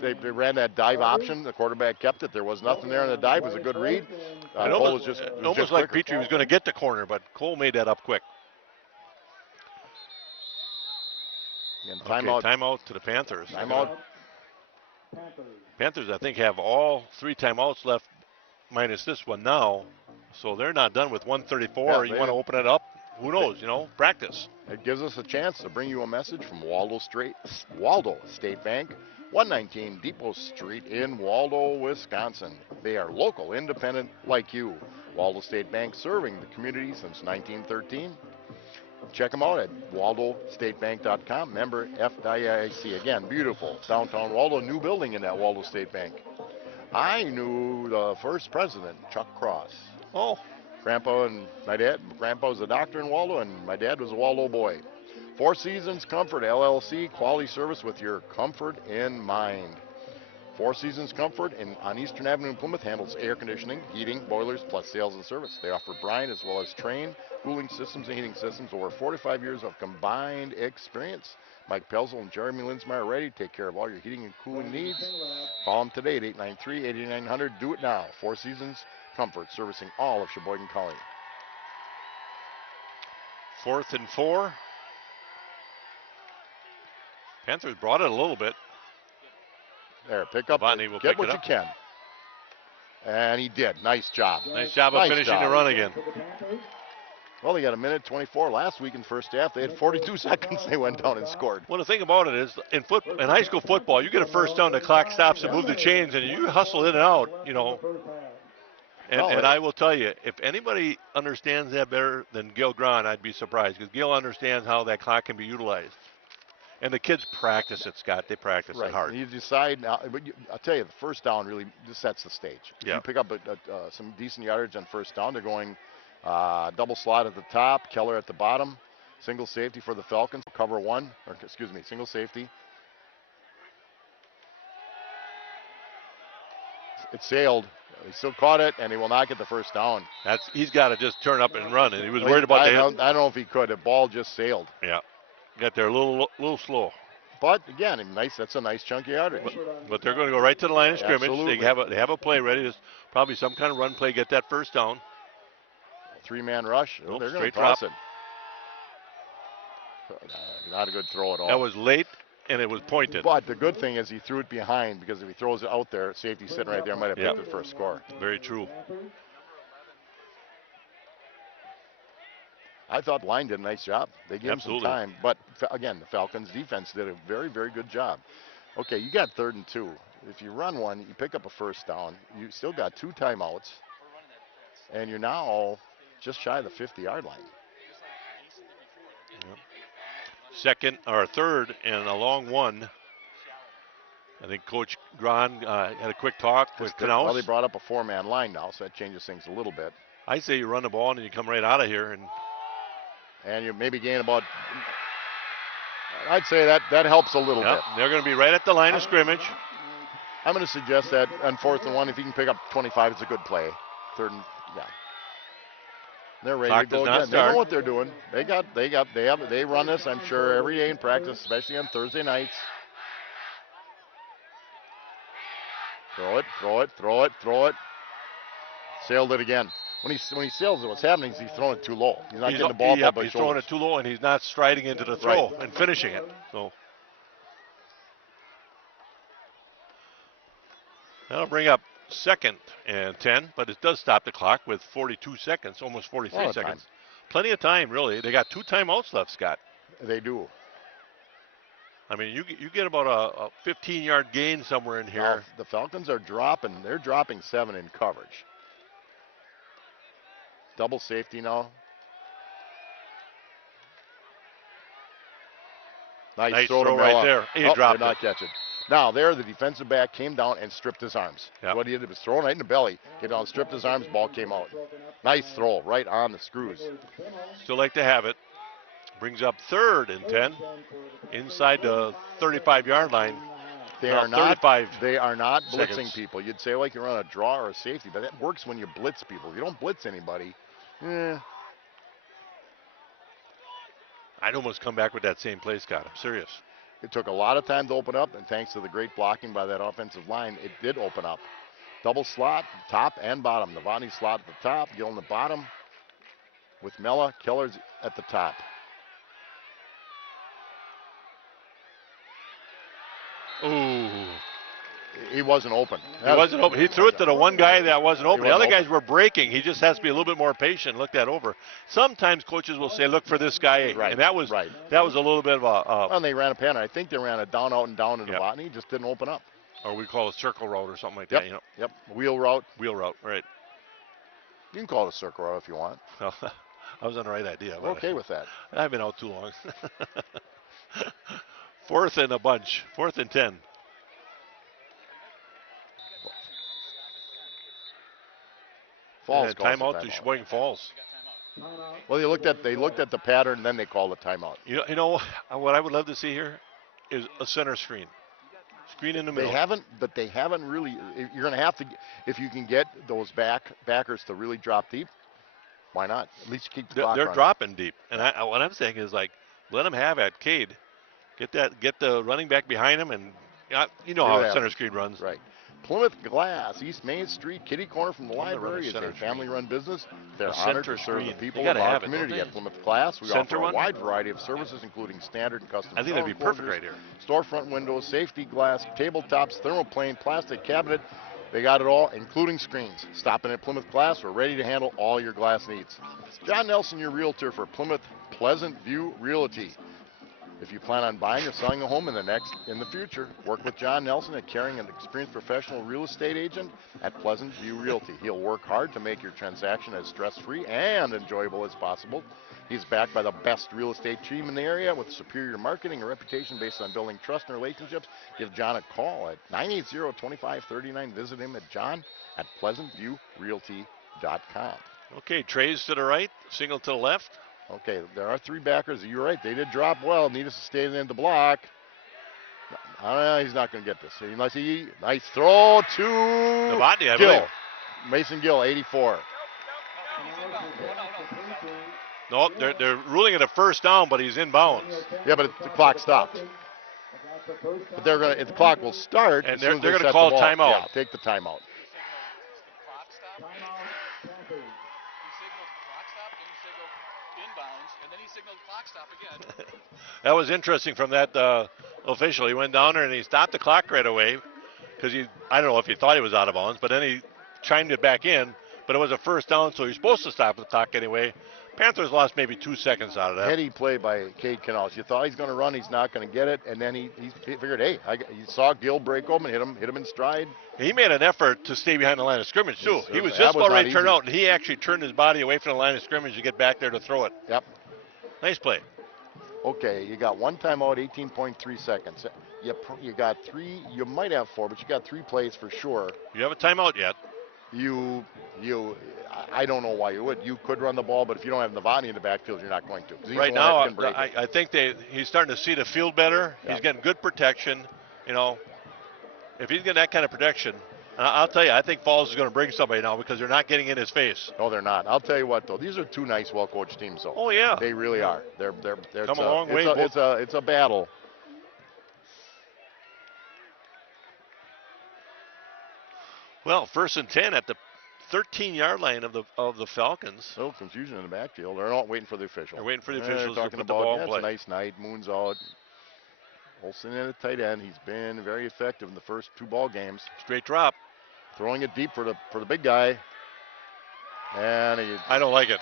They ran that dive option. The quarterback kept it. There was nothing there in the dive. It was a good read. It Cole almost, was just, it almost like Petrie was going to get the corner, but Cole made that up quick. And Okay, timeout. timeout to the Panthers. Timeout. Panthers, I think, have all 3 timeouts left, minus this one now. So they're not done with 134. Yeah, You they- want to open it up? Who knows? You know, practice. It gives us a chance to bring you a message from Waldo State Bank, 119 Depot Street in Waldo, Wisconsin. They are local, independent like you. Waldo State Bank serving the community since 1913. check them out at waldostatebank.com. Member FDIC. Again, beautiful downtown Waldo. New building in that Waldo State Bank. I knew the first president, Chuck Cross. Oh, Grandpa and my dad. Grandpa was a doctor in Waldo, and my dad was a Waldo boy. Four Seasons Comfort LLC, quality service with your comfort in mind. Four Seasons Comfort on Eastern Avenue in Plymouth handles air conditioning, heating, boilers, plus sales and service. They offer brine as well as Trane cooling systems and heating systems. Over 45 years of combined experience. Mike Pelzel and Jeremy Linsmeyer are ready to take care of all your heating and cooling needs. Call them today at 893-8900. Do it now. Four Seasons Comfort, servicing all of Sheboygan County. 4th and 4. Panthers brought it a little bit. There, pick up. Novotny will Get pick what it you up. can. And he did. Nice job. Nice job of Nice finishing job. the run again. Well, they got a minute 24 last week in first half. They had 42 seconds. They went down and scored. Well, the thing about it is, in high school football, you get a first down, the clock stops and move the chains, and you hustle in and out, you know. And I will tell you, if anybody understands that better than Gil Grahn, I'd be surprised, because Gil understands how that clock can be utilized. And the kids practice it, Scott. They practice it hard. You decide now, but I'll tell you, the first down really just sets the stage. Yeah. You pick up some decent yardage on first down. They're going double slot at the top, Keller at the bottom, single safety for the Falcons, cover one, or excuse me, single safety. It sailed. He still caught it, and he will not get the first down. He's got to just turn up and run, and he was worried about that. I don't know if he could. The ball just sailed. Yeah. Got there a little slow. But again, nice. That's a nice chunky yardage. But they're going to go right to the line of scrimmage. Absolutely. They have a play ready. There's probably some kind of run play. Get that first down. Three-man rush. Nope, They're going to straight toss drop. it. Not a good throw at all. That was late, and it was pointed. But the good thing is he threw it behind, because if he throws it out there, safety sitting right there might have picked Yep. the first score. Very true. I thought the line did a nice job. They gave him some Absolutely. time. But again, the Falcons defense did a very, very good job. Okay, you got 3rd and 2. If you run one, you pick up a first down. You still got 2 timeouts. And you're now just shy of the 50-yard line. Second or third and a long one. I think Coach Grahn had a quick talk with Knaus. Well, they brought up a 4-man line now, so that changes things a little bit. I say you run the ball and you come right out of here. And you maybe gain about, I'd say that helps a little bit. They're going to be right at the line of scrimmage. I'm going to suggest that on 4th and 1, if you can pick up 25, it's a good play. 3rd and, yeah. They're ready Clock to go does not again. They start. know what they're doing. They run this, I'm sure, every day in practice, especially on Thursday nights. Throw it. Sailed it again. When he sails it, what's happening is he's throwing it too low. He's not getting the ball above his He's throwing shoulders. it too low, and he's not striding into the throw and finishing it. So that'll bring up 2nd and 10, but it does stop the clock with 42 seconds, almost 43 seconds. Time. Plenty of time, really. They got 2 timeouts left, Scott. They do. I mean, you get about a 15-yard gain somewhere in here. Now, the Falcons are dropping. They're dropping 7 in coverage. Double safety now. Nice throw throw to right Mella. there. He Oh, dropped did not catch it. Now there, the defensive back came down and stripped his arms. Yep. What he did was throw it right in the belly, get down, stripped his arms, ball came out. Nice throw, right on the screws. Still like to have it. Brings up 3rd and 10 inside the 35-yard line. They No, are not. 35 They are not blitzing seconds. people. You'd say like you run a draw or a safety, but that works when you blitz people. If you don't blitz anybody, I'd almost come back with that same play, Scott. I'm serious. it took a lot of time to open up, and thanks to the great blocking by that offensive line, it did open up. Double slot, top and bottom. Novotny slot at the top, Gill on the bottom, with Mella. Keller's at the top. Ooh. He wasn't open. He wasn't open. He threw it to the one guy that wasn't open. The other wasn't guys were breaking. He just has to be a little bit more patient. Look that over. Sometimes coaches will say, "Look for this guy," Right, and that was right. a little bit of Well, and they ran a pattern. I think they ran a down, out, and down into Yep. Novotny. He just didn't open up. or we call it a circle route or something like Yep. that. You know, Yep. Wheel route. wheel route. Right. You can call it a circle route if you want. I was on the right idea. We're but okay with that. I've been out too long. 4th and a bunch. 4th and 10. Falls And calls the timeout to Sheboygan Falls. Well, they looked at the pattern, and then they called the timeout. You know what I would love to see here is a center screen. Screen in the middle. They haven't really. You're going to have to, if you can get those backers to really drop deep. Why not? At least keep the clock They're running. dropping deep, and what I'm saying is like let them have at Cade. Get the running back behind him, and you know how a center screen runs. Right. Plymouth Glass, East Main Street, kitty corner from the library, is a center family-run business. They're A honored center to serve the screen. people They of gotta our have it, community don't at they? Plymouth Glass. We Center offer a one? wide variety of services, including standard and custom I think that'd be shower perfect right here. storefront windows, safety glass, tabletops, thermoplane, plastic cabinet. They got it all, including screens. Stopping at Plymouth Glass, we're ready to handle all your glass needs. John Nelson, your realtor for Plymouth Pleasant View Realty. If you plan on buying or selling a home in the future, work with John Nelson, a caring and experienced professional real estate agent at Pleasant View Realty. He'll work hard to make your transaction as stress-free and enjoyable as possible. He's backed by the best real estate team in the area with superior marketing and reputation based on building trust and relationships. Give John a call at 980-2539. Visit him at john@pleasantviewrealty.com. Okay, trays to the right, single to the left. Okay, there are 3 backers. You're right. They did drop well. Needed to stay in the block. He's not going to get this. Nice throw to Novotny, I Gill. believe. Mason Gill, 84. No, they're ruling it a first down, but he's in bounds. Yeah, but the clock stopped. But the clock will start. And as they're soon as they gonna set call the ball. timeout. Yeah, take the timeout. That was interesting from that official. He went down there and he stopped the clock right away because I don't know if he thought he was out of bounds, but then he chimed it back in. But it was a first down, so you're supposed to stop the clock anyway. Panthers lost maybe 2 seconds out of that. Heady play by Cade Canals. You thought he's going to run, he's not going to get it, and then he figured, hey, he saw Gill break open, hit him in stride. He made an effort to stay behind the line of scrimmage too. He was That just was about ready not to turn easy. out, and he actually turned his body away from the line of scrimmage to get back there to throw it. Yep. Nice play. Okay, you got 1 timeout, 18.3 seconds. You got 3. You might have 4, but you got 3 plays for sure. You have a timeout yet? I don't know why you would. You could run the ball, but if you don't have Novotny in the backfield, you're not going to. 'Cause he's Right the one now, that can break it. I think he's starting to see the field better. Yeah. He's getting good protection. You know, if he's getting that kind of protection, I'll tell you, I think Falls is going to bring somebody now because they're not getting in his face. No, they're not. I'll tell you what, though. These are 2 nice, well-coached teams, though. Oh yeah, They really are. They're come a long way. It's a battle. Well, 1st and 10 at the 13-yard line of the Falcons. So confusion in the backfield. They're not waiting for the official. They're waiting for the They're officials to talking put the about, ball in it's play. a nice night. Moon's out. Olsen in at tight end. He's been very effective in the first 2 ball games. Straight drop. Throwing it deep for the big guy. And I don't like it.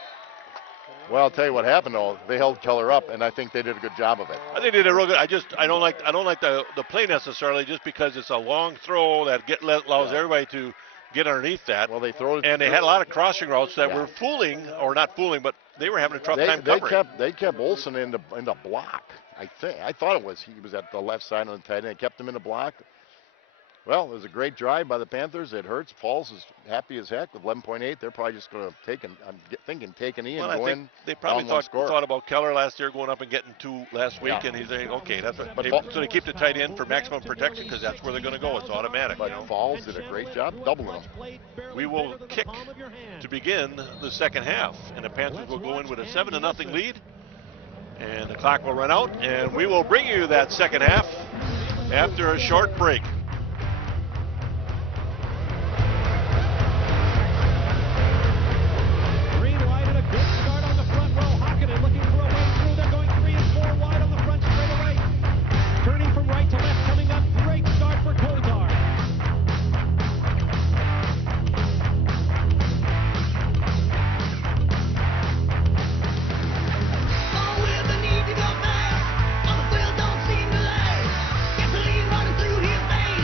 well, I'll tell you what happened though. They held Keller up, and I think they did a good job of it. I think they did a real good. I don't like the play necessarily, just because it's a long throw that allows everybody to get underneath that. Well, they throw it. And they had a lot of crossing routes that Yeah. were fooling, or not fooling, but they were having a tough time covering. They kept Olsen in the block. I thought he was at the left side on the tight end. They kept him in the block. Well, it was a great drive by the Panthers. It hurts. Falls is happy as heck with 11.8. They're probably just going to take an E Well, and I go think in. they probably down one score. thought about Keller last year going up and getting 2 last week, Yeah. and he's saying, okay, that's what. But So they keep the tight end for maximum protection because that's where they're going to go. It's automatic. But you know? Falls did a great job doubling them. We will kick to begin the second half, and the Panthers will go in with a 7-0 lead, and the clock will run out, and we will bring you that second half after a short break. Green light and a good start on the front row. Hockinen looking for a way through. They're going 3 and 4 wide on the front straightaway. Turning from right to left, coming up. Great start for Kozar. With the need to go fast, on the field don't seem to last. Gasoline running through his veins.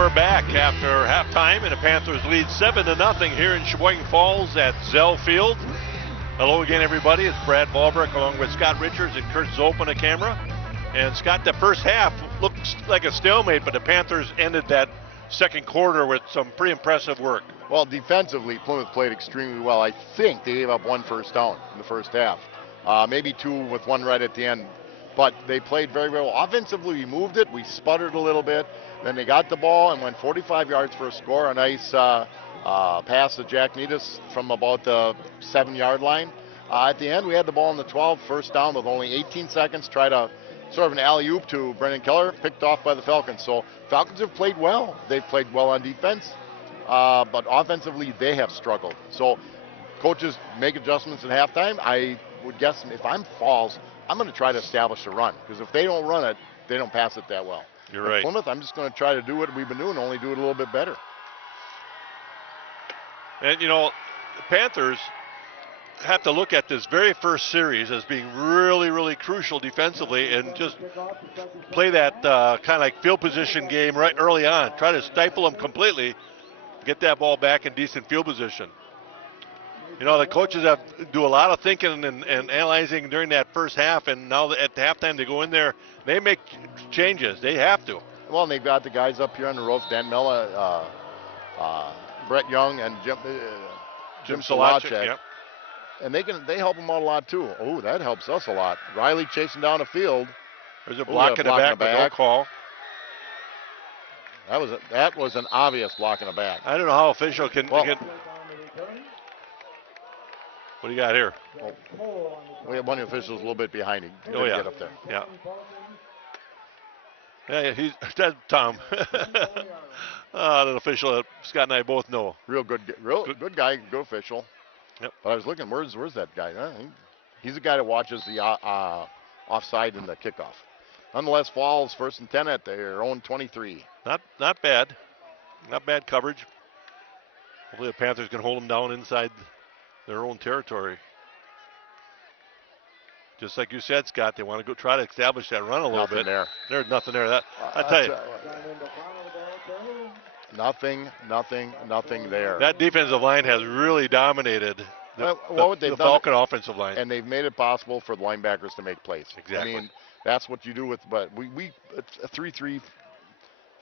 we're back after halftime, and the Panthers lead 7-0 here in Sheboygan Falls at Zell Field. Hello again, everybody. It's Brad Ballbrook along with Scott Richards and Kurt Zope on the camera. And Scott, the first half looked like a stalemate, but the Panthers ended that second quarter with some pretty impressive work. Well, defensively, Plymouth played extremely well. I think they gave up 1 first down in the first half. Maybe 2 with 1 right at the end. But they played very well. Offensively, we moved it. We sputtered a little bit. Then they got the ball and went 45 yards for a score. A nice pass to Jack Needus from about the 7-yard line. At the end, we had the ball in the 12, first down with only 18 seconds. Tried a sort of an alley-oop to Brendan Keller, picked off by the Falcons. So Falcons have played well. They've played well on defense, but offensively they have struggled. So coaches make adjustments at halftime. I would guess if I'm Falls, I'm going to try to establish a run, because if they don't run it, they don't pass it that well. You're right. Plymouth, I'm just going to try to do what we've been doing, only do it a little bit better. And, you know, the Panthers have to look at this very first series as being really, really crucial defensively, and just play that kind of like field position game right early on. Try to stifle them completely, get that ball back in decent field position. You know, the coaches have do a lot of thinking and analyzing during that first half, and now at halftime they go in there, they make changes. They have to. Well, and they've got the guys up here on the ropes, Dan Mella, Brett Young, and Jim Solacek. Yep. And they help them out a lot too. Oh, that helps us a lot. Riley chasing down the field. There's a block in the back, but no call. That was an obvious block in the back. I don't know how official can. What do you got here? We have one of the officials a little bit behind him. He Oh, yeah. Get up there. Yeah. Yeah, that's Tom. An official that Scott and I both know. Real good guy, good official. Yep. But I was looking, where's that guy? He's the guy that watches the offside and the kickoff. Nonetheless, Falls 1st and 10 at their own 23. Not bad. Not bad coverage. Hopefully the Panthers can hold them down inside their own territory. Just like you said, Scott, they want to go try to establish that run a little bit. There. There's nothing there. I tell you. Nothing there. That defensive line has really dominated the Falcon offensive line. And they've made it possible for the linebackers to make plays. Exactly. I mean, that's what you do with, but it's a 3-3-5,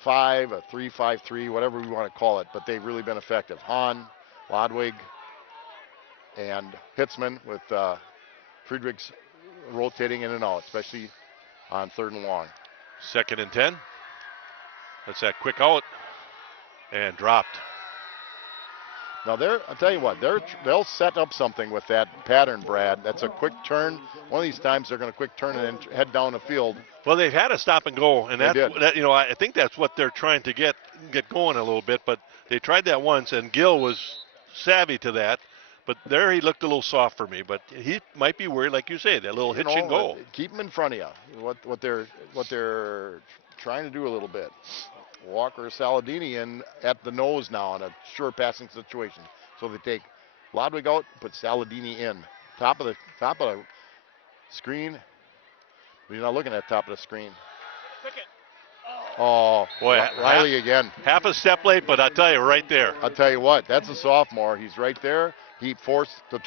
a 3-5-3, whatever we want to call it, but they've really been effective. Hahn, Lodwig, and Hitzman with Friedrichs rotating in and out, especially on 3rd and long. 2nd and 10. That's that quick out. And dropped. Now I'll tell you what, they'll set up something with that pattern, Brad. That's a quick turn. One of these times they're going to quick turn and then head down the field. Well, they've had a stop and go, and I think that's what they're trying to get going a little bit. But they tried that once, and Gill was savvy to that. But there he looked a little soft for me. But he might be worried, like you say, that little hitch and go. Keep them in front of you. What they're trying to do a little bit. Walker Saladini in at the nose now in a sure passing situation. So they take Lodwig out, put Saladini in. Top of the screen. You're not looking at the top of the screen. Oh, boy, Riley again. Half a step late, but I tell you, right there. I'll tell you what, that's a sophomore. He's right there. He forced the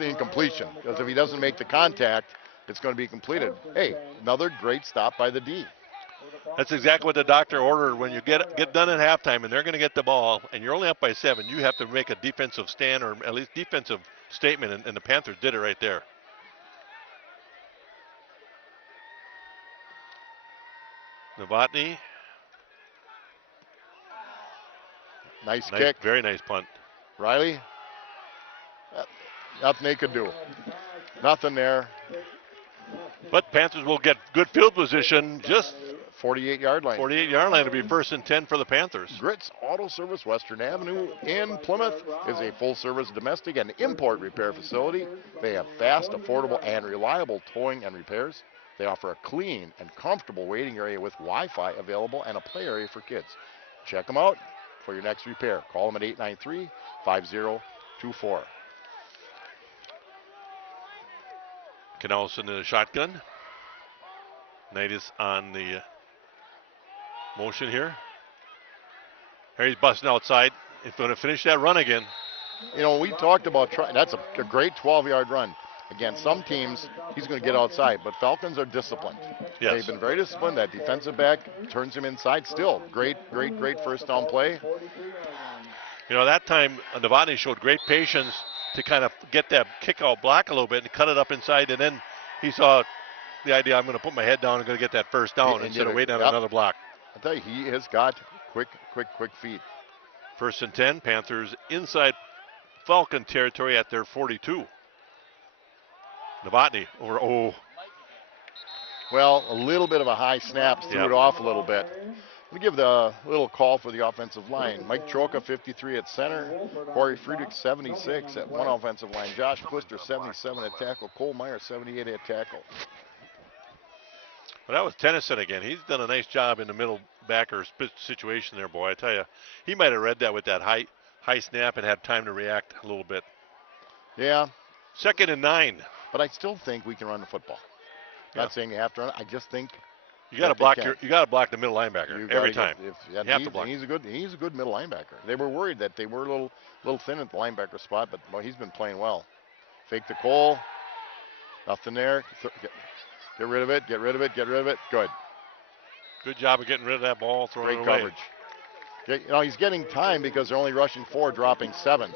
incompletion, because if he doesn't make the contact, it's going to be completed. Hey, another great stop by the D. That's exactly what the doctor ordered. When you get done at halftime and they're going to get the ball and you're only up by 7, you have to make a defensive stand or at least defensive statement, and the Panthers did it right there. Novotny. Nice kick. Very nice punt. Riley. Nothing they could do. Nothing there. But Panthers will get good field position, just 48-yard line. 48-yard line to be 1st and 10 for the Panthers. Grits Auto Service Western Avenue in Plymouth is a full-service domestic and import repair facility. They have fast, affordable, and reliable towing and repairs. They offer a clean and comfortable waiting area with Wi-Fi available and a play area for kids. Check them out for your next repair. Call them at 893-5024. Canelson in the shotgun. Knight is on the motion here. Here he's busting outside. He's going to finish that run again. You know, we talked about trying. That's a great 12-yard run. Again, some teams he's going to get outside, but Falcons are disciplined. Yes. They've been very disciplined. That defensive back turns him inside. Still, great first down play. You know, that time Novotny showed great patience to kind of get that kick out block a little bit and cut it up inside, and then he saw the idea, I'm going to put my head down and going to get that first down And instead of get it. waiting on Yep. another block. I tell you, he has got quick feet. 1st and 10, Panthers inside Falcon territory at their 42. Novotny over, Well, a little bit of a high snap, threw Yep. it off a little bit. We give the little call for the offensive line. Mike Troca, 53 at center. Corey Friedrich, 76 at one offensive line. Josh Twister, 77 at tackle. Cole Meyer, 78 at tackle. Well, that was Tennyson again. He's done a nice job in the middle backer situation there, boy. I tell you, he might have read that with that high snap and had time to react a little bit. Yeah, 2nd and 9. but I still think we can run the football. Yeah. Not saying you have to run. I just think You got to they block can. you got to block the middle linebacker you every gotta time. get- You have to block. He's a good middle linebacker. They were worried that they were a little thin at the linebacker spot, but well, he's been playing well. Fake the Cole. Nothing there. Get rid of it. Get rid of it. Get rid of it. Good. Good job of getting rid of that ball, throwing Great it away. coverage. You know, he's getting time because they're only rushing 4, dropping 7.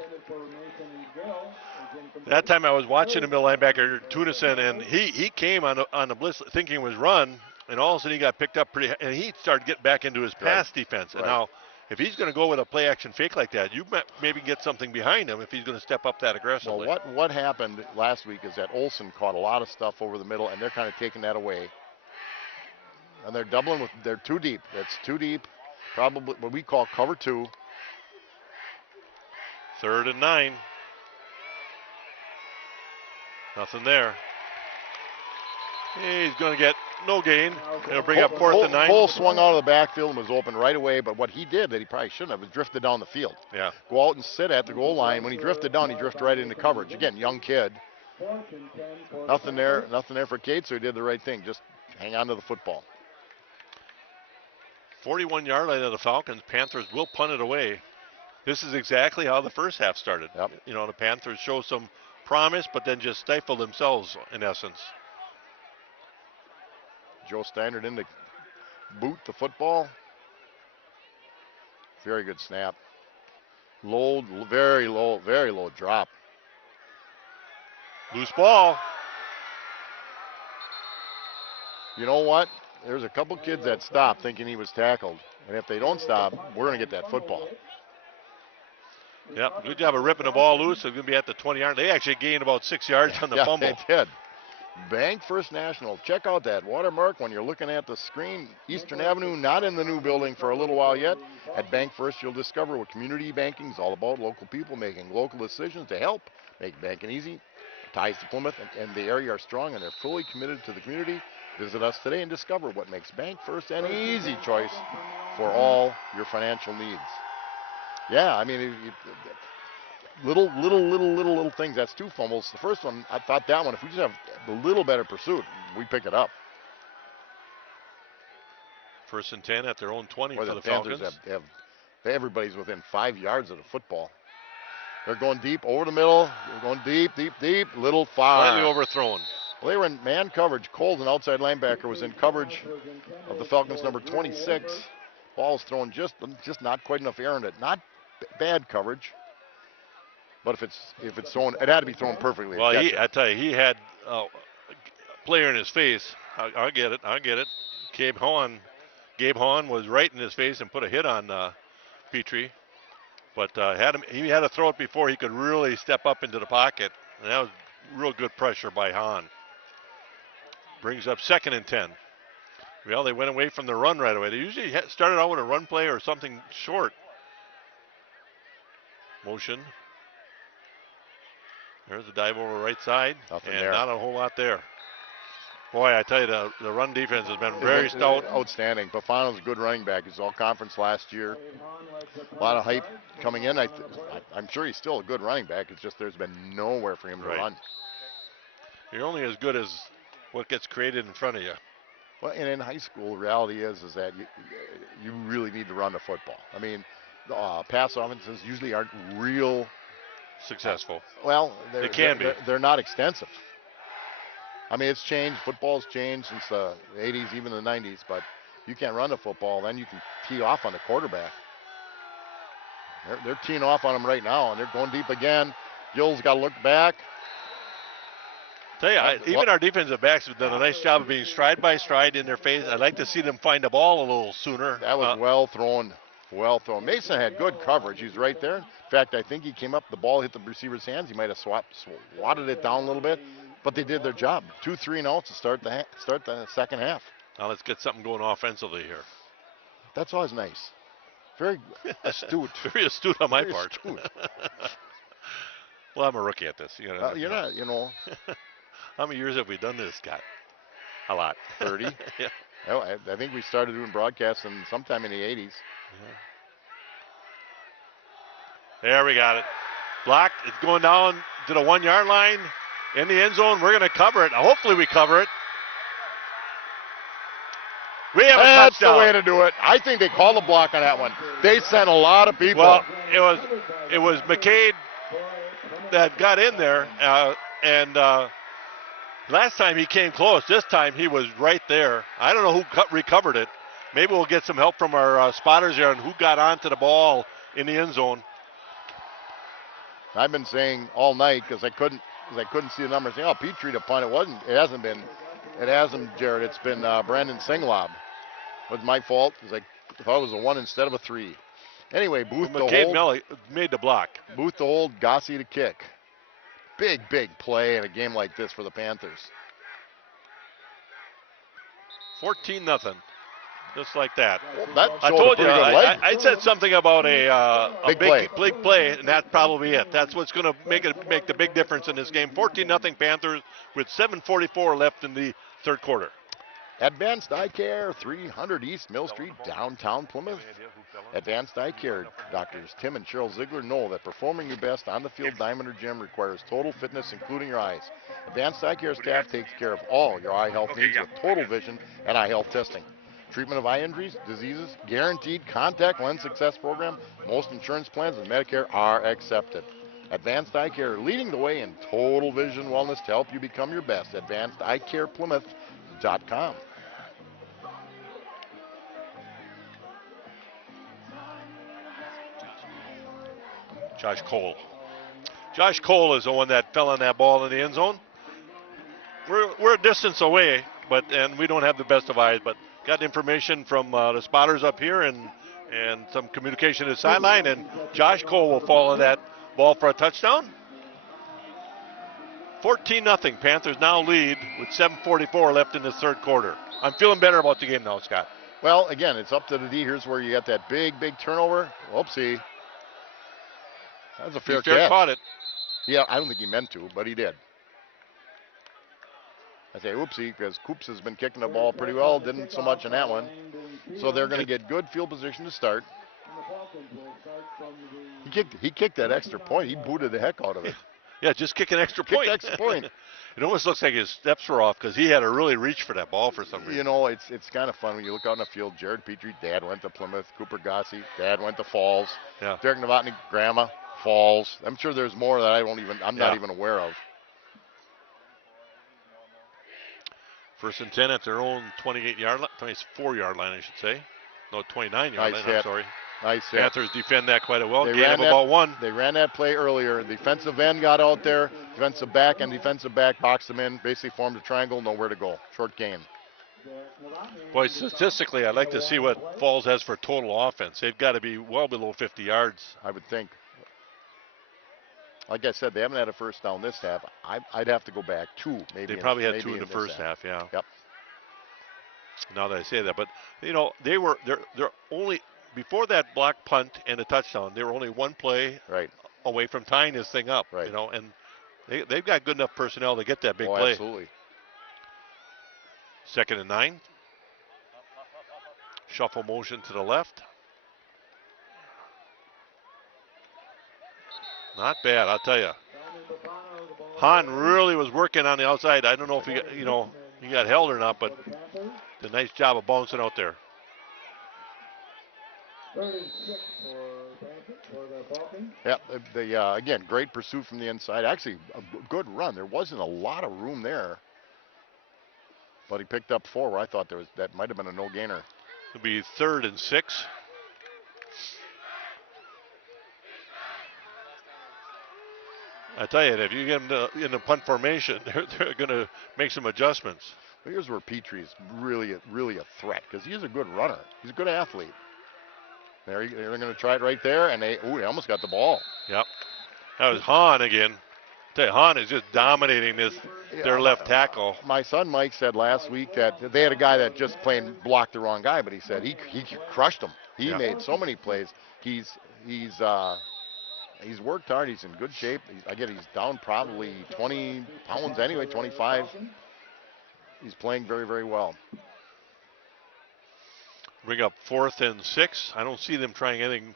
That time I was watching the middle linebacker Tunison, and he came on the blitz thinking it was run, and all of a sudden he got picked up and he started getting back into his pass defense. And Right. now, if he's going to go with a play action fake like that, you might maybe get something behind him if he's going to step up that aggressively. Well, what happened last week is that Olsen caught a lot of stuff over the middle, and they're kind of taking that away. And they're doubling with, they're too deep. It's too deep. Probably what we call cover 2. 3rd and 9. Nothing there. He's going to get no gain. It'll bring up 4th and 9. Cole swung out of the backfield and was open right away, but what he did that he probably shouldn't have was drifted down the field. Yeah. Go out and sit at the goal line. When he drifted down, he drifted right into coverage. Again, young kid. Nothing there for Kate, so he did the right thing. Just hang on to the football. 41-yard line of the Falcons. Panthers will punt it away. This is exactly how the first half started. Yep. You know, the Panthers show some promise, but then just stifle themselves in essence. Joe Steinert in to boot the football. Very good snap. Low, very low drop. Loose ball. You know what? There's a couple kids that stopped thinking he was tackled. And if they don't stop, we're going to get that football. Yep, good job of ripping the ball loose. They're going to be at the 20-yard. They actually gained about 6 yards on the Yeah, fumble. they did. Bank First National. Check out that watermark when you're looking at the screen. Eastern Avenue, not in the new building for a little while yet. At Bank First, you'll discover what community banking is all about. Local people making local decisions to help make banking easy. Ties to Plymouth and the area are strong, and they're fully committed to the community. Visit us today and discover what makes Bank First an easy choice for all your financial needs. Yeah, I mean, little things. That's 2 fumbles. The first one, I thought that one, if we just have a little better pursuit, we pick it up. 1st and 10 at their own 20 Or for the the Panthers Falcons. have everybody's within 5 yards of the football. They're going deep over the middle. They're going deep, little far. Slightly overthrown. Well, they were in man coverage. Cole's an outside linebacker, was in coverage of the Falcons, number 26. Ball was thrown just not quite enough air in it. Not bad coverage, but if it's thrown, it had to be thrown perfectly. Well, I tell you, he had a player in his face. I get it. Gabe Hahn was right in his face and put a hit on Petrie, but he had to throw it before he could really step up into the pocket, and that was real good pressure by Hahn. Brings up 2nd and 10. Well, they went away from the run right away. They usually started out with a run play or something short. Motion. There's a dive over right side. Nothing and there. not a whole lot there. Boy, I tell you, the run defense has been very stout. Outstanding. Bafano's a good running back. He's all conference last year. A lot of hype coming in. I'm sure he's still a good running back. It's just there's been nowhere for him to Right. run. You're only as good as what gets created in front of you. Well, and in high school, the reality is that you really need to run the football. I mean, pass offenses usually aren't real. Successful. Well, They can be. They're not extensive. I mean, it's changed. Football's changed since the 80s, even the 90s. But you can't run the football, then you can tee off on the quarterback. They're teeing off on them right now, and they're going deep again. Gill's got to look back. Tell you, even our defensive backs have done a nice job of being stride by stride in their face. I'd like to see them find the ball a little sooner. That was well thrown. Well thrown. Mason had good coverage. He's right there. In fact, I think he came up, the ball hit the receiver's hands. He might have swatted it down a little bit, but they did their job. 2 3-and-outs to start the second half. Now let's get something going offensively here. That's always nice. Very astute. Very astute on my Very part. astute. Well, I'm a rookie at this. You know, You're not, you know. How many years have we done this, Scott? A lot. 30. Yeah. Well, I think we started doing broadcasts sometime in the 80s. There we got it. Blocked. It's going down to the 1-yard line in the end zone. We're going to cover it. Hopefully we cover it. We have a That's touchdown. the way to do it. I think they called the block on that one. They sent a lot of people. Well, it was McCade that got in there, and last time he came close. This time he was right there. I don't know who recovered it. Maybe we'll get some help from our spotters here on who got onto the ball in the end zone. I've been saying all night because I couldn't see the numbers. Saying, oh, Petrie to punt. It hasn't, Jared. It's been Brandon Singlob. It was my fault because I thought it was a 1 instead of a 3. Anyway, Booth to hold. Made the block. Booth to hold, Gossie to kick. Big play in a game like this for the Panthers. 14-0. Just like that. Well, that I showed told a you, pretty good leg. I said something about a Big big play, and that's probably it. That's what's going to make the big difference in this game. 14-0 Panthers with 7:44 left in the third quarter. Advanced Eye Care, 300 East Mill Street, downtown Plymouth. Advanced Eye Care doctors Tim and Cheryl Ziegler know that performing your best on the field, diamond, or gym requires total fitness, including your eyes. Advanced Eye Care staff takes care of all your eye health needs with total vision and eye health testing. Treatment of eye injuries, diseases, guaranteed contact lens success program. Most insurance plans and Medicare are accepted. Advanced Eye Care leading the way in total vision wellness to help you become your best. AdvancedEyeCarePlymouth.com. Josh Cole. Josh Cole is the one that fell on that ball in the end zone. We're a distance away, and we don't have the best of eyes, but got information from the spotters up here and some communication to the sideline, and Josh Cole will fall on that ball for a touchdown. 14-0. Panthers now lead with 7:44 left in the third quarter. I'm feeling better about the game now, Scott. Well, again, it's up to the D. Here's where you got that big turnover. Whoopsie. That was a fair catch. Caught it. Yeah, I don't think he meant to, but he did. I say oopsie because Coops has been kicking the ball pretty well. Didn't so much in that one. So they're going to get good field position to start. He kicked that extra point. He booted the heck out of it. Yeah, just kick an extra point. Kicked extra point. It almost looks like his steps were off because he had to really reach for that ball for some reason. You know, it's kind of fun when you look out in the field. Jared Petrie, dad went to Plymouth. Cooper Gossie, dad went to Falls. Yeah. Derek Novotny, grandma, Falls. I'm sure there's more that I'm not even aware of. First and 10 at their own 28-yard line, 24-yard line, I should say. No, 29-yard line, hit. I'm sorry. Nice hit. Panthers defend that quite well. They Gain of about 1. They ran that play earlier. Defensive end got out there. Defensive back boxed them in. Basically formed a triangle, nowhere to go. Short gain. Boy, statistically, I'd like to see what Falls has for total offense. They've got to be well below 50 yards. I would think. Like I said, they haven't had a first down this half. I'd have to go back 2, maybe. They probably had 2 in the first half, yeah. Yep. Now that I say that, but they're only before that block punt and a touchdown. They were only one play away from tying this thing up. Right. And they've got good enough personnel to get that big play. Absolutely. 2nd and 9. Shuffle motion to the left. Not bad, I'll tell you. Hahn really was working on the outside. I don't know if he got held or not, but did a nice job of bouncing out there. Third and 6 for the Falcons. Yep, again, great pursuit from the inside. Actually, a good run. There wasn't a lot of room there, but he picked up 4 where I thought that might have been a no-gainer. It'll be 3rd and 6. I tell you, if you get them in the punt formation, they're going to make some adjustments. Here's where Petrie is really a threat because he's a good runner. He's a good athlete. They're going to try it right there, and they almost got the ball. Yep. That was Hahn again. I tell you, Hahn is just dominating their left tackle. My son Mike said last week that they had a guy that just plain blocked the wrong guy, but he said he crushed him. He made so many plays. He's worked hard. He's in good shape. He's down probably 20 pounds anyway, 25. He's playing very, very well. Bring up 4th and 6. I don't see them trying anything.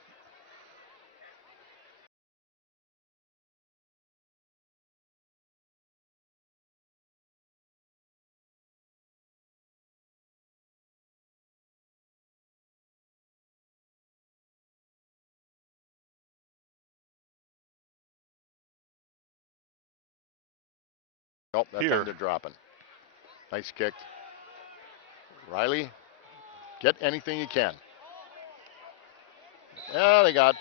Nope, that Here. time they're dropping. Nice kick. Riley, get anything you can. Well, they got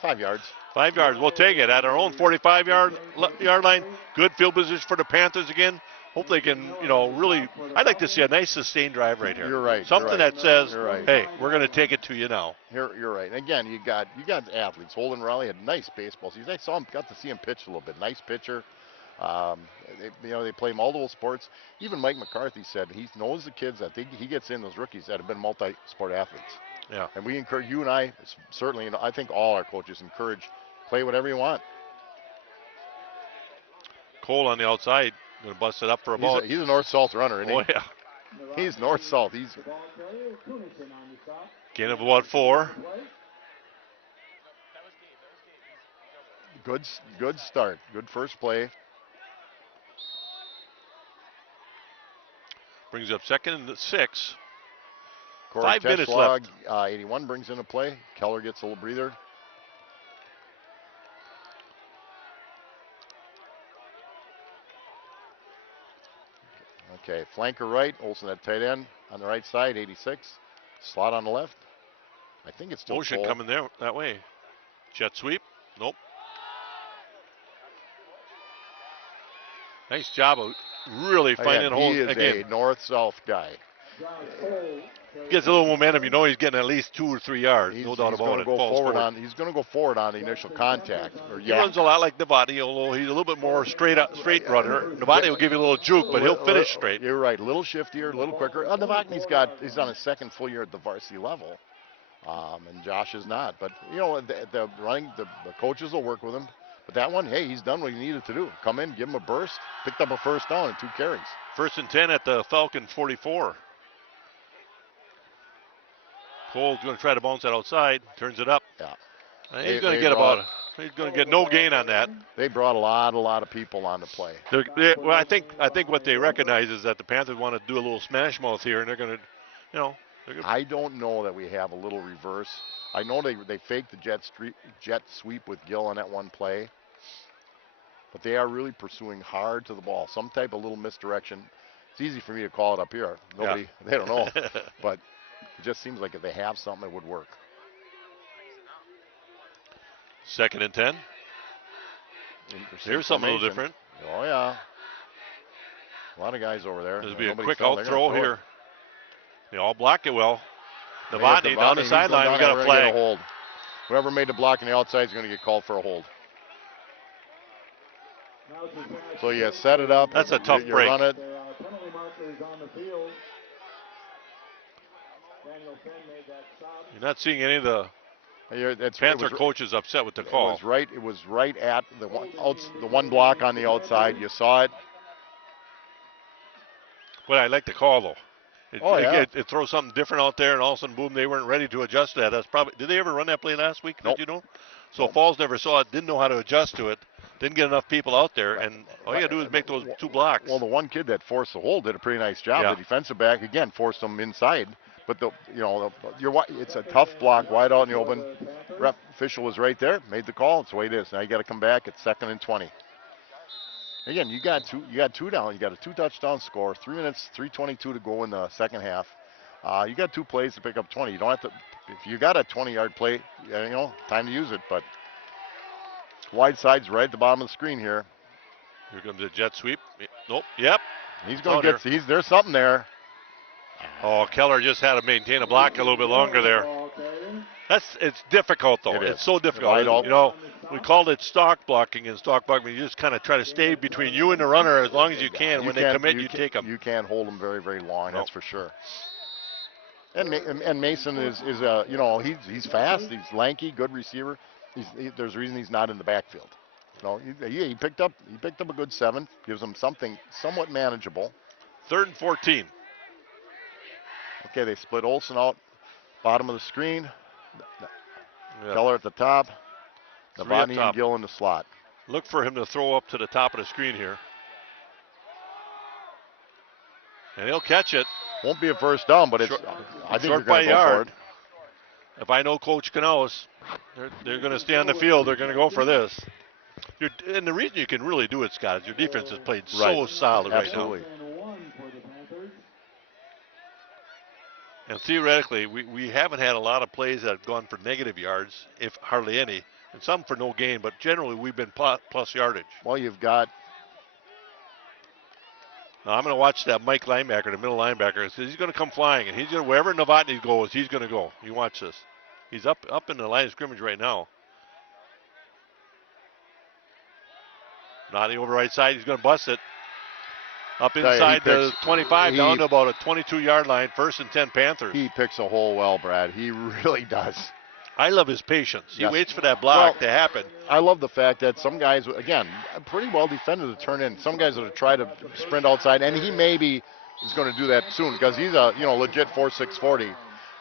5 yards. 5 yards. We'll take it at our own 45-yard line. Good field position for the Panthers again. Hope they can, really. I'd like to see a nice sustained drive right here. You're right. Something that says, You're right. hey, we're going to take it to you now. You're right. And again, you got athletes. Holden Riley had nice baseball season. Got to see him pitch a little bit. Nice pitcher. They play multiple sports. Even Mike McCarthy said he knows the kids that he gets in, those rookies that have been multi-sport athletes. Yeah. And we encourage, you and I, certainly, I think all our coaches encourage, play whatever you want. Cole on the outside, going to bust it up for a ball. He's a north-south runner, isn't he? Oh, yeah. He's north-south. He's Gain of about 4. good start. Good first play. Brings up 2nd and 6. Corey 5 minutes Teschlag, left. 81 brings into play. Keller gets a little breather. Okay, flanker right. Olsen at tight end on the right side, 86. Slot on the left. I think it's still Motion Cole. coming there that way. Jet sweep. Nope. Nice job of really finding holes He is again. a north-south guy. Gets a little momentum. He's getting at least 2 or 3 yards. No doubt about it. He's going to go forward on the initial contact. He runs a lot like Novotny, although he's a little bit more straight runner. Novotny will give you a little juke, but he'll finish straight. You're right. A little shiftier, a little quicker. Novotny's he's on his 2nd full year at the varsity level, and Josh is not. But the coaches will work with him. But that one, hey, he's done what he needed to do. Come in, give him a burst, picked up a first down and 2 carries. 1st and 10 at the Falcon 44. Cole's going to try to bounce that outside, turns it up. Yeah. He's going to get no gain on that. They brought a lot of people on to play. Well, I think what they recognize is that the Panthers want to do a little smash mouth here, and they're going to, I don't know that we have a little reverse. I know they faked the jet sweep with Gill on that one play, but they are really pursuing hard to the ball. Some type of little misdirection. It's easy for me to call it up here. They don't know, but it just seems like if they have something, it would work. 2nd and 10. Here's something a little different. Oh, yeah. A lot of guys over there. This will be a quick out throw here. They all block it well. Novotny down the he's sideline. We got a flag. Hold. Whoever made the block on the outside is going to get called for a hold. So you set it up. That's a tough you break. Run it. Penalty markers on the field. Daniel Fenn made that stop. You're not seeing any of the Panther coaches upset with the call. It was right at the one block on the outside. You saw it. But I like the call though. It throws something different out there, and all of a sudden, boom! They weren't ready to adjust to that. That's probably. Did they ever run that play last week? Nope. Did you know? So Falls never saw it. Didn't know how to adjust to it. Didn't get enough people out there, and all you got to do is make those 2 blocks. Well, the one kid that forced the hold did a pretty nice job. Yeah. The defensive back again forced them inside. But it's a tough block, wide out in the open. Ref official was right there, made the call. It's the way it is. Now you got to come back at 2nd and 20. Again, you got two down. You got a 2-touchdown score. 3 minutes, 3:22 to go in the second half. You got 2 plays to pick up 20. You don't have to. If you got a 20-yard play, time to use it. But wide side's right at the bottom of the screen here. Here comes a jet sweep. Nope. Yep. He's going to get. There's something there. Oh, Keller just had to maintain a block a little bit longer there. It's difficult though. It's so difficult. We called it stock blocking, and stock blocking, you just kind of try to stay between you and the runner as long as you can. When they commit, you take them. You can't hold them very, very long. That's for sure. And Mason is he's fast. He's lanky, good receiver. There's a reason he's not in the backfield. He picked up a good 7. Gives him something somewhat manageable. 3rd and 14. Okay, they split Olson out, bottom of the screen. Yeah. Keller at the top. Novotny and Gill in the slot. Look for him to throw up to the top of the screen here. And he'll catch it. Won't be a first down, but it's. I think short by a yard. If I know Coach Canales, they're going to stay on the field. They're going to go for this. And the reason you can really do it, Scott, is your defense has played so solid right now. Absolutely. And theoretically, we haven't had a lot of plays that have gone for negative yards, if hardly any, and some for no gain, but generally we've been plus yardage. Well, you've got. Now I'm going to watch that Mike linebacker, the middle linebacker. He's going to come flying, and he's going to, wherever Novotny goes, he's going to go. You watch this. He's up in the line of scrimmage right now. Novotny over right side, he's going to bust it. Up inside the 25, down to about a 22-yard line, 1st and 10 Panthers. He picks a hole well, Brad. He really does. I love his patience. He waits for that block to happen. I love the fact that some guys, again, pretty well defended to turn in. Some guys that have tried to sprint outside, and he maybe is going to do that soon because he's a legit 4.6 40.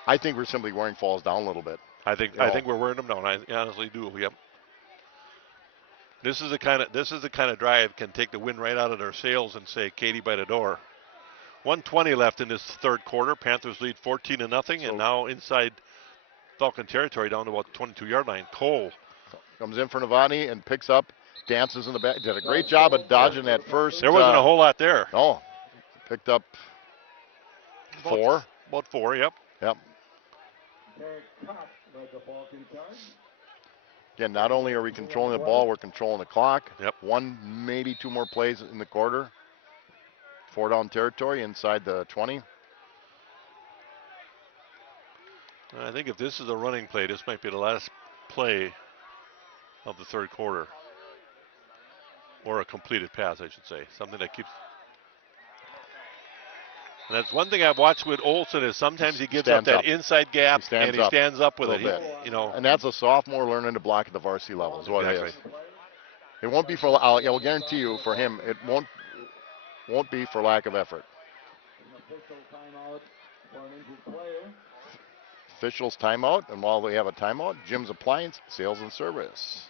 I think we're simply wearing Falls down a little bit. I think we're wearing them down. I honestly do. Yep. This is the kind of drive can take the wind right out of their sails and say, Katie by the door. 1:20 left in this 3rd quarter. Panthers lead 14-0, and now inside Falcon territory down to about the 22-yard line. Cole comes in for Novotny and picks up, dances in the back. Did a great job of dodging that first. There wasn't a whole lot there. No. Picked up 4. About 4, yep. Yep. Again, not only are we controlling the ball, we're controlling the clock. Yep. 1, maybe 2 more plays in the quarter. 4 down territory inside the 20. I think if this is a running play, this might be the last play of the 3rd quarter. Or a completed pass, I should say. Something that keeps. And that's one thing I've watched with Olson is sometimes he gives up that inside gap and he stands up with it. And that's a sophomore learning to block at the varsity level is what it is. It won't be for, I will guarantee you, for him, it won't be for lack of effort. Officials timeout, and while we have a timeout, Jim's Appliance Sales and Service.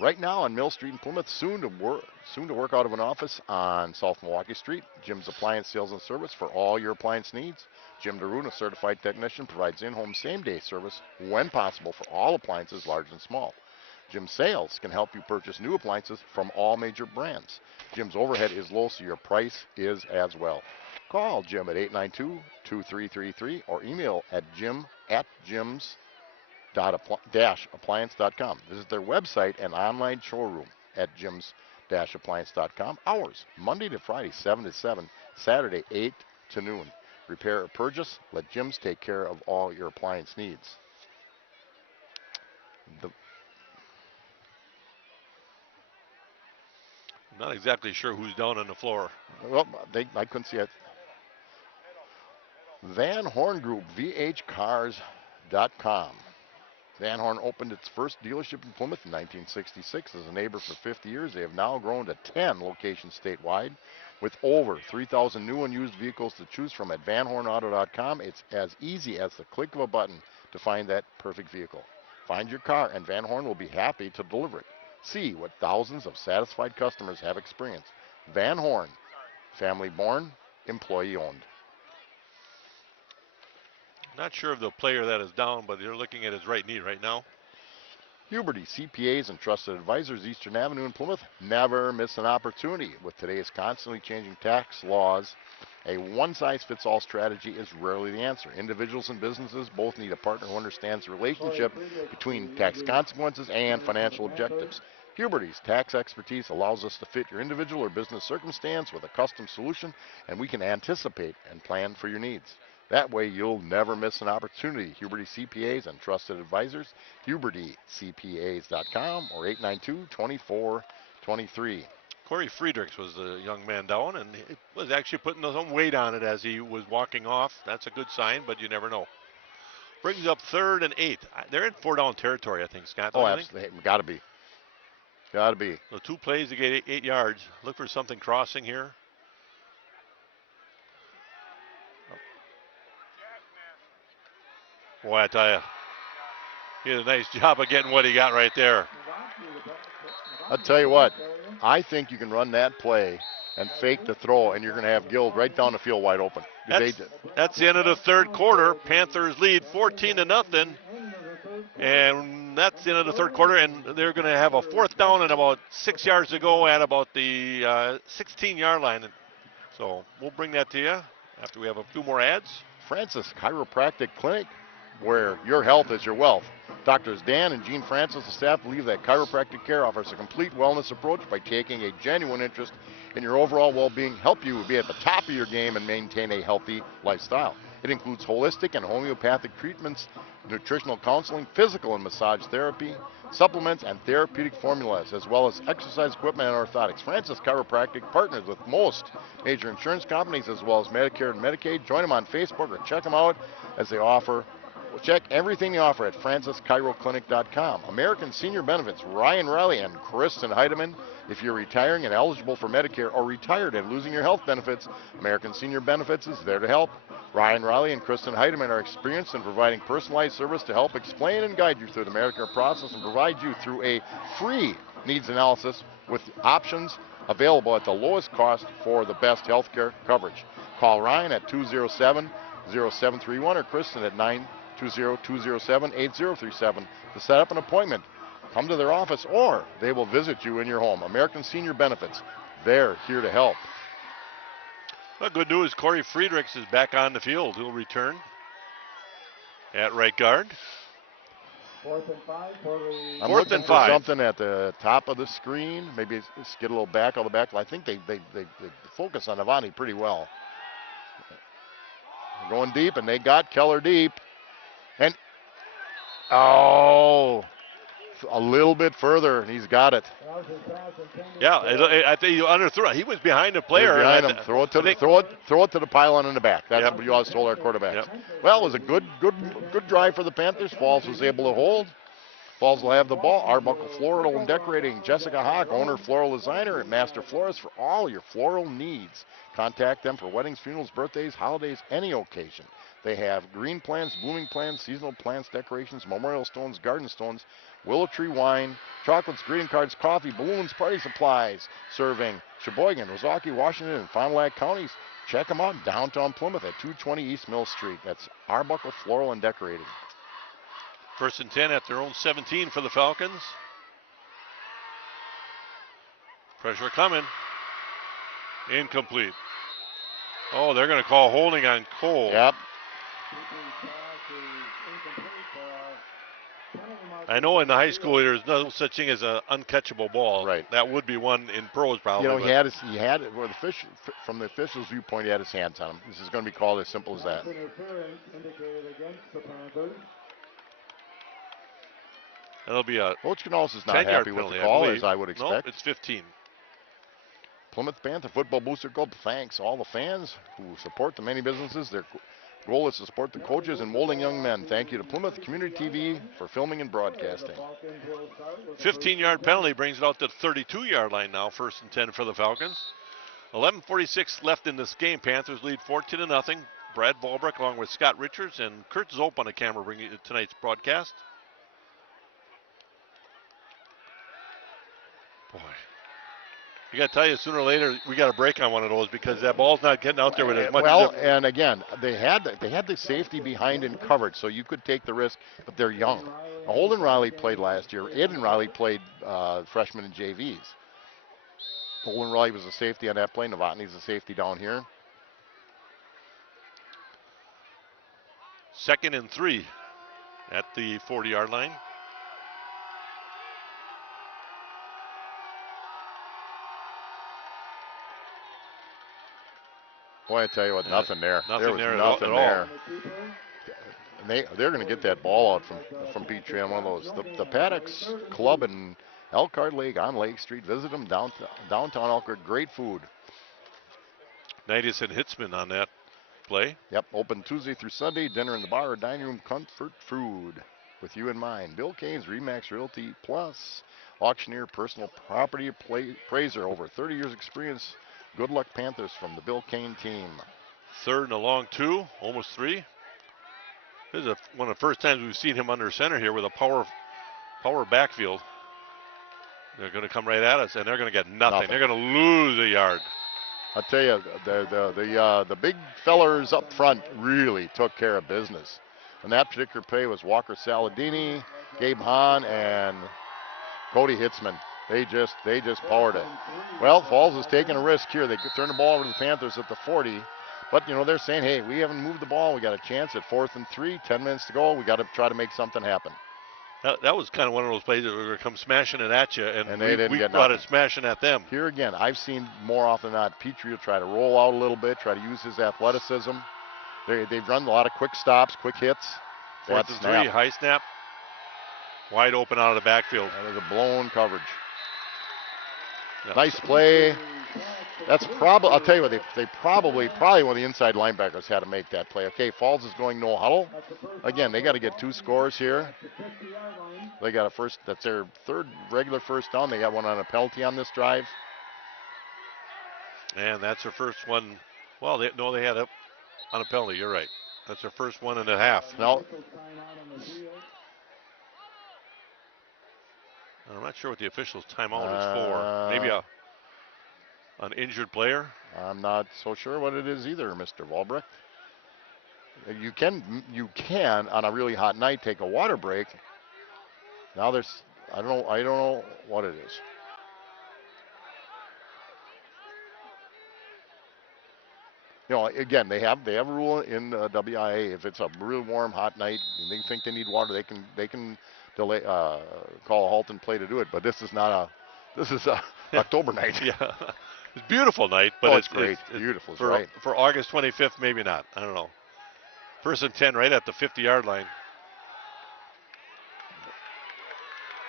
Right now on Mill Street in Plymouth, soon to work out of an office on South Milwaukee Street. Jim's Appliance Sales and Service for all your appliance needs. Jim DeRune, a certified technician, provides in-home same-day service when possible for all appliances, large and small. Jim Sales can help you purchase new appliances from all major brands. Jim's overhead is low, so your price is as well. Call Jim at 892-2333 or email at jims@jims-appliance.com. Visit their website and online showroom at jims-appliance.com. Hours, Monday to Friday, 7 to 7, Saturday, 8 to noon. Repair or purchase, let Jims take care of all your appliance needs. I'm not exactly sure who's down on the floor. Well, I couldn't see it. Van Horn Group, vhcars.com. Van Horn opened its first dealership in Plymouth in 1966. As a neighbor for 50 years, they have now grown to 10 locations statewide. With over 3,000 new and used vehicles to choose from at vanhornauto.com, it's as easy as the click of a button to find that perfect vehicle. Find your car, and Van Horn will be happy to deliver it. See what thousands of satisfied customers have experienced. Van Horn, family born, employee owned. Not sure of the player that is down, but you're looking at his right knee right now. Huberty CPAs and Trusted Advisors, Eastern Avenue in Plymouth. Never miss an opportunity. With today's constantly changing tax laws, a one-size-fits-all strategy is rarely the answer. Individuals and businesses both need a partner who understands the relationship between tax consequences and financial objectives. Huberty's tax expertise allows us to fit your individual or business circumstance with a custom solution, and we can anticipate and plan for your needs. That way, you'll never miss an opportunity. Huberty CPAs and Trusted Advisors, HubertyCPAs.com or 892-2423. Corey Friedrichs was the young man down, and he was actually putting some weight on it as he was walking off. That's a good sign, but you never know. Brings up 3rd and 8. They're in 4-down territory, I think, Scott. Oh, absolutely. Got to be. Got to be. So 2 plays to get 8 yards. Look for something crossing here. Boy, I tell you, he did a nice job of getting what he got right there. I'll tell you what, I think you can run that play and fake the throw, and you're going to have Guild right down the field wide open. That's the end of the 3rd quarter. Panthers lead 14-0, and that's the end of the 3rd quarter, and they're going to have a 4th down and about 6 yards to go at about the 16-yard line. So we'll bring that to you after we have a few more ads. Francis Chiropractic Clinic, where your health is your wealth. Doctors Dan and Jean Francis, the staff, believe that chiropractic care offers a complete wellness approach by taking a genuine interest in your overall well-being, help you be at the top of your game and maintain a healthy lifestyle. It includes holistic and homeopathic treatments, nutritional counseling, physical and massage therapy, supplements, and therapeutic formulas, as well as exercise equipment and orthotics. Francis Chiropractic partners with most major insurance companies as well as Medicare and Medicaid. Join them on Facebook or check them out as they offer. Check everything they offer at francischiroclinic.com. American Senior Benefits, Ryan Riley and Kristen Heidemann. If you're retiring and eligible for Medicare or retired and losing your health benefits, American Senior Benefits is there to help. Ryan Riley and Kristen Heidemann are experienced in providing personalized service to help explain and guide you through the Medicare process and provide you through a free needs analysis with options available at the lowest cost for the best health care coverage. Call Ryan at 207-0731 or Kristen at 920-207-8037 to set up an appointment. Come to their office or they will visit you in your home. American Senior Benefits, they're here to help. Well, good news, Corey Friedrichs is back on the field. He'll return at right guard. 4th and 5 for the... I'm 4th looking and for 5. something at the top of the screen. Maybe it's get a little back on the back. I think they focus on Avani pretty well. They're going deep, and they got Keller deep. And, oh, a little bit further, and he's got it. Yeah, I think you underthrew it. He was behind the player. Behind him. Throw it to the pylon in the back. That's what you always told our quarterbacks. Yep. Well, it was a good drive for the Panthers. Falls was able to hold. Falls will have the ball. Arbuckle Floral and Decorating. Jessica Hawk, owner, floral designer at Master Florist for all your floral needs. Contact them for weddings, funerals, birthdays, holidays, any occasion. They have green plants, blooming plants, seasonal plants, decorations, memorial stones, garden stones, willow tree wine, chocolates, greeting cards, coffee, balloons, party supplies, serving Sheboygan, Ozaukee, Washington, and Fond du Lac counties. Check them out in downtown Plymouth at 220 East Mill Street. That's Arbuckle Floral and Decorating. 1st and 10 at their own 17 for the Falcons. Pressure coming. Incomplete. Oh, they're going to call holding on Cole. Yep. I know in the high school there's no such thing as an uncatchable ball. Right. That would be one in pros probably. You know, he had it where from the official's viewpoint, he had his hands on him. This is going to be called as simple as that. That'll be a Coach Canals is not 10-yard happy with penalty, the call, believe. as I would expect. Nope, it's 15. Plymouth Panther Football Booster Club thanks all the fans who support the many businesses. Their goal is to support the coaches and molding young men. Thank you to Plymouth Community TV for filming and broadcasting. 15-yard penalty brings it out to the 32-yard line now, 1st and 10 for the Falcons. 11:46 left in this game. Panthers lead 14-0. Brad Volbrecht along with Scott Richards and Kurt Zope on the camera bringing you tonight's broadcast. Boy. You got to tell you, sooner or later, we got to break on one of those because that ball's not getting out there with as much. Well, and again, they had the safety behind in coverage, so you could take the risk, but they're young. Holden Riley played last year. Aiden Riley played freshman in JVs. Holden Riley was a safety on that play. Novotny's a safety down here. 2nd and 3 at the 40-yard line. Boy, I tell you what, nothing there. Nothing there was there nothing at all. there. And they're going to get that ball out from Petrie on one of those. The Paddocks Club in Elkhart Lake on Lake Street. Visit them downtown Elkhart. Great food. Nidius and Hitzman on that play. Yep, open Tuesday through Sunday. Dinner in the bar or dining room. Comfort food with you in mind. Bill Caines, Remax Realty Plus. Auctioneer, personal property appraiser. Over 30 years experience. Good luck Panthers from the Bill Kane team. 3rd and a long 2, almost 3. This is one of the first times we've seen him under center here with a power backfield. They're going to come right at us, and they're going to get nothing. They're going to lose a yard. I'll tell you, the big fellers up front really took care of business. And that particular play was Walker Saladini, Gabe Hahn, and Cody Hitzman. They just powered it. Well, Falls is taking a risk here. They could turn the ball over to the Panthers at the 40. But, they're saying, hey, we haven't moved the ball. We got a chance at 4th and 3, 10 minutes to go. We got to try to make something happen. That was kind of one of those plays that were going to come smashing it at you, and they didn't we get brought nothing. it smashing at them. Here again, I've seen more often than not, Petrie will try to roll out a little bit, try to use his athleticism. They've run a lot of quick stops, quick hits. 4th and 3, high snap. Wide open out of the backfield. That was a blown coverage. Yeah. Nice play. That's probably, I'll tell you what, they probably one of the inside linebackers had to make that play. Okay, Falls is going no huddle. Again, they got to get 2 scores here. They got a first, that's their 3rd regular first down. They got one on a penalty on this drive. And that's their first one. Well, they had it on a penalty. You're right. That's their first 1.5. No. I'm not sure what the official's timeout is for. Maybe an injured player. I'm not so sure what it is either, Mr. Walbrecht. You can on a really hot night take a water break. Now I don't know what it is. Again, they have a rule in WIA. If it's a really warm, hot night and they think they need water, they can delay, call a halt and play to do it. But this is a October night. Yeah, it's a beautiful night, but it's great. It's beautiful. For August 25th, maybe not. I don't know. 1st and 10, right at the 50-yard line.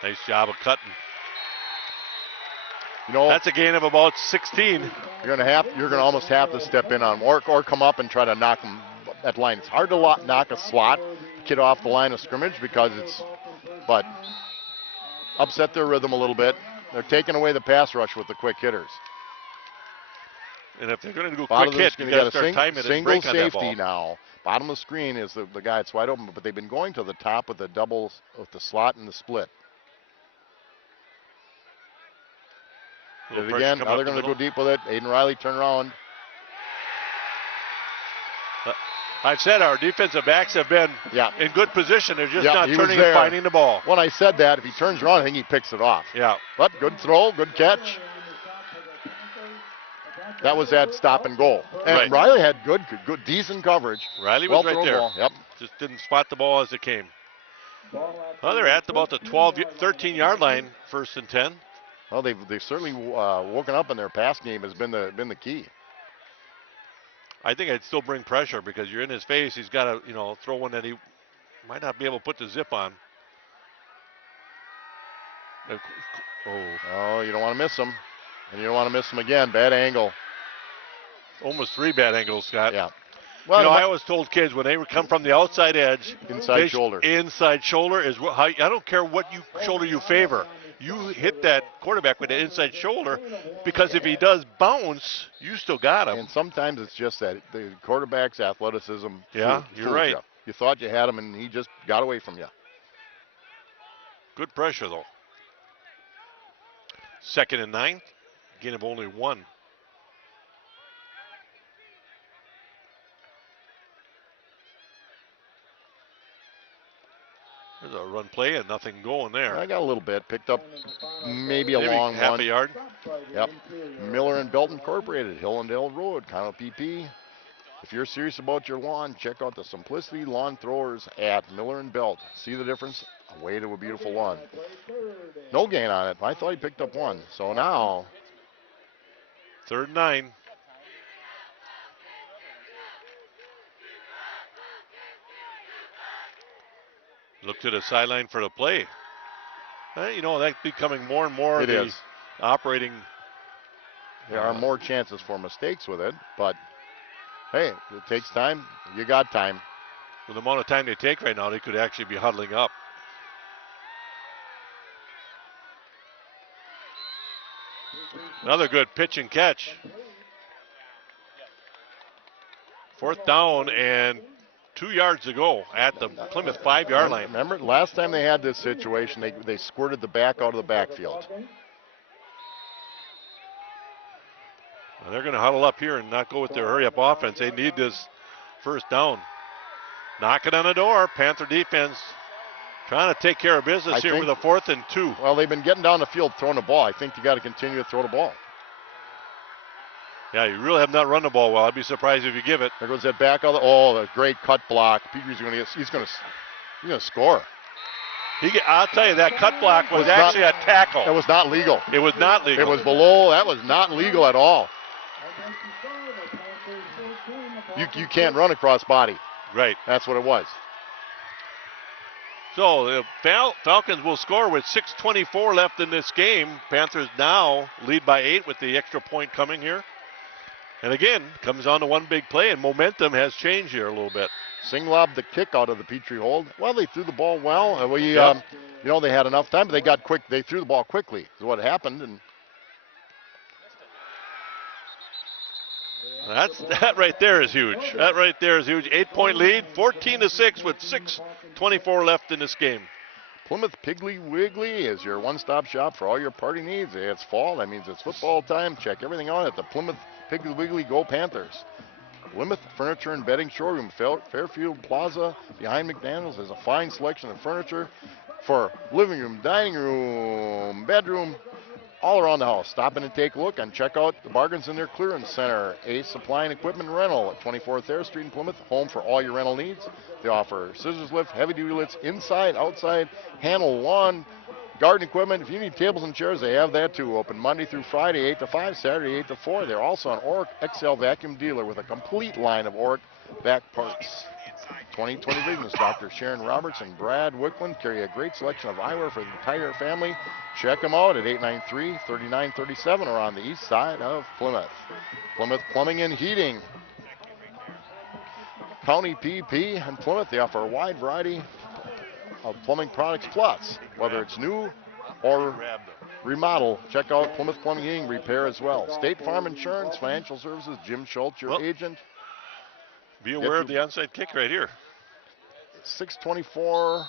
Nice job of cutting. That's a gain of about 16. You're gonna almost have to step in on them or come up and try to knock them at line. It's hard to knock a slot kid off the line of scrimmage because but upset their rhythm a little bit. They're taking away the pass rush with the quick hitters. And if they're going to do a quick hit, you got to start timing it and break on that ball. Single safety now. Bottom of the screen is the guy that's wide open, but they've been going to the top with the doubles, with the slot and the split. Again, now they're going to go deep with it. Aiden Riley turn around. I've said our defensive backs have been in good position. They're just not turning and finding the ball. When I said that, if he turns around, I think he picks it off. Yeah. But good throw, good catch. That was that stop and goal. And Riley had good, decent coverage. Riley was right there. Ball. Yep. Just didn't spot the ball as it came. Well, they're at about the 13-yard line, 1st and 10. Well, they've certainly woken up, and their pass game has been the key. I think I'd still bring pressure because you're in his face. He's got to, throw one that he might not be able to put the zip on. Oh, you don't want to miss him. And you don't want to miss him again. Bad angle. Almost 3 bad angles, Scott. Yeah. Well, I always told kids when they would come from the outside edge. Inside shoulder. Inside shoulder is how, I don't care what shoulder you favor. You hit that quarterback with the inside shoulder because if he does bounce, you still got him. And sometimes it's just that the quarterback's athleticism. Yeah, you're right. You thought you had him, and he just got away from you. Good pressure, though. 2nd and 9. gain of only 1. There's a run play and nothing going there. I got a little bit. Picked up maybe a Maybe long half one. a yard. Yep. Miller and Belt Incorporated, Hillendale Road, Kyle PP. If you're serious about your lawn, check out the Simplicity Lawn Throwers at Miller and Belt. See the difference? Away to a beautiful lawn. No gain on it. I thought he picked up 1. So now 3rd and 9. Look to the sideline for the play. You know, that's becoming more and more it the is. operating. There are more chances for mistakes with it, but hey, it takes time. You got time. With the amount of time they take right now, they could actually be huddling up. Another good pitch and catch. 4th down and 2 yards to go at the Plymouth 5-yard line. Remember, last time they had this situation, they squirted the back out of the backfield. Well, they're going to huddle up here and not go with their hurry-up offense. They need this 1st down. Knocking on the door. Panther defense trying to take care of business here with a 4th and 2. Well, they've been getting down the field throwing the ball. I think you got to continue to throw the ball. Yeah, you really have not run the ball well. I'd be surprised if you give it. There goes that back out. The great cut block. Petrie's going to get. He's going to score. I'll tell you, that cut block was actually a tackle. It was not legal. It was not legal. It was below. That was not legal at all. You can't run across body. Right. That's what it was. So the Falcons will score with 6:24 left in this game. Panthers now lead by 8 with the extra point coming here. And again, comes on to one big play, and momentum has changed here a little bit. Singlob the kick out of the Petrie hold. Well, they threw the ball well. Yep. They had enough time, but they got quick. They threw the ball quickly. Is what happened. And that right there is huge. That right there is huge. 8-point lead, 14-6 with 6:24 left in this game. Plymouth Piggly Wiggly is your one-stop shop for all your party needs. It's fall. That means it's football time. Check everything out at the Plymouth Piggly Wiggly. Go Panthers. Plymouth Furniture and Bedding Showroom, Fairfield Plaza behind McDaniels, has a fine selection of furniture for living room, dining room, bedroom, all around the house. Stop in and take a look and check out the bargains in their clearance center. Ace Supply and Equipment Rental at 24th Air Street in Plymouth, home for all your rental needs. They offer scissors lift, heavy duty lifts, inside, outside, handle, lawn, garden equipment. If you need tables and chairs, they have that too. Open Monday through Friday, 8 to 5, Saturday, 8 to 4. They're also an Oric XL vacuum dealer with a complete line of Oric vac parts. 2020 Visions, Dr. Sharon Roberts and Brad Wickland carry a great selection of eyewear for the entire family. Check them out at 893-3937 or on the east side of Plymouth. Plymouth Plumbing and Heating. County PP and Plymouth, they offer a wide variety of plumbing products, plus whether it's new or remodel. Check out Plymouth Plumbing Heating Repair as well. State Farm Insurance, Financial Services, Jim Schultz, your agent. Be aware of the onside kick right here. 6:24,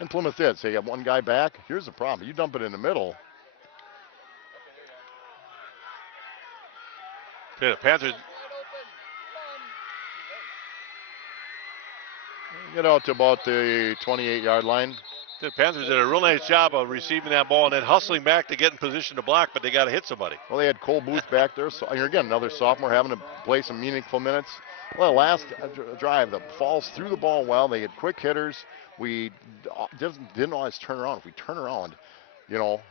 and Plymouth did. So you have one guy back. Here's the problem. You dump it in the middle. Okay, the Panthers. Get out to about the 28-yard line. The Panthers did a real nice job of receiving that ball and then hustling back to get in position to block, but they got to hit somebody. Well, they had Cole Booth back there. So again, another sophomore having to play some meaningful minutes. Well, last drive, the Falls threw the ball well. They had quick hitters. We didn't always turn around. If we turn around,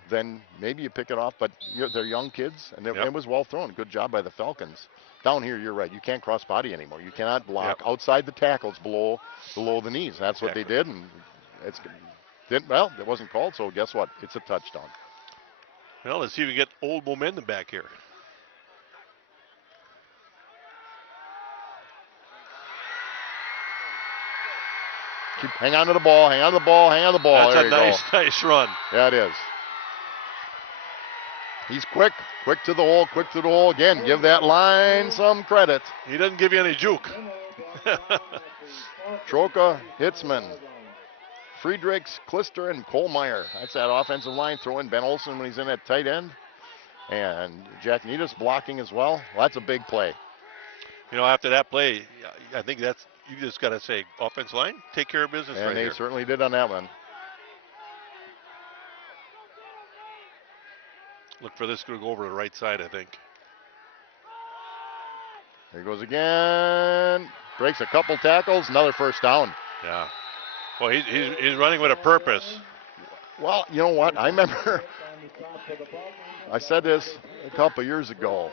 then maybe you pick it off. But they're young kids, and it was well thrown. Good job by the Falcons. Down here, you're right. You can't cross body anymore. You cannot block outside the tackles below the knees. That's what they did, and it wasn't called. So guess what? It's a touchdown. Well, let's see if we get old momentum back here. Hang on to the ball. Hang on to the ball. Hang on to the ball. That's a nice run. Yeah, it is. He's quick to the hole. Again, give that line some credit. He doesn't give you any juke. Troka, Hitzman, Friedrichs, Klister, and Kohlmeyer. That's that offensive line. Throw in Ben Olsen when he's in at tight end. And Jack Nitas blocking as well. Well, that's a big play. You know, after that play, I think that's, you just got to say, offense line, take care of business And right they here. certainly did on that one. Look for this to go over to the right side, I think. Here he goes again. Breaks a couple tackles. Another first down. Yeah. Well, he's running with a purpose. Well, you know what? I remember I said this a couple years ago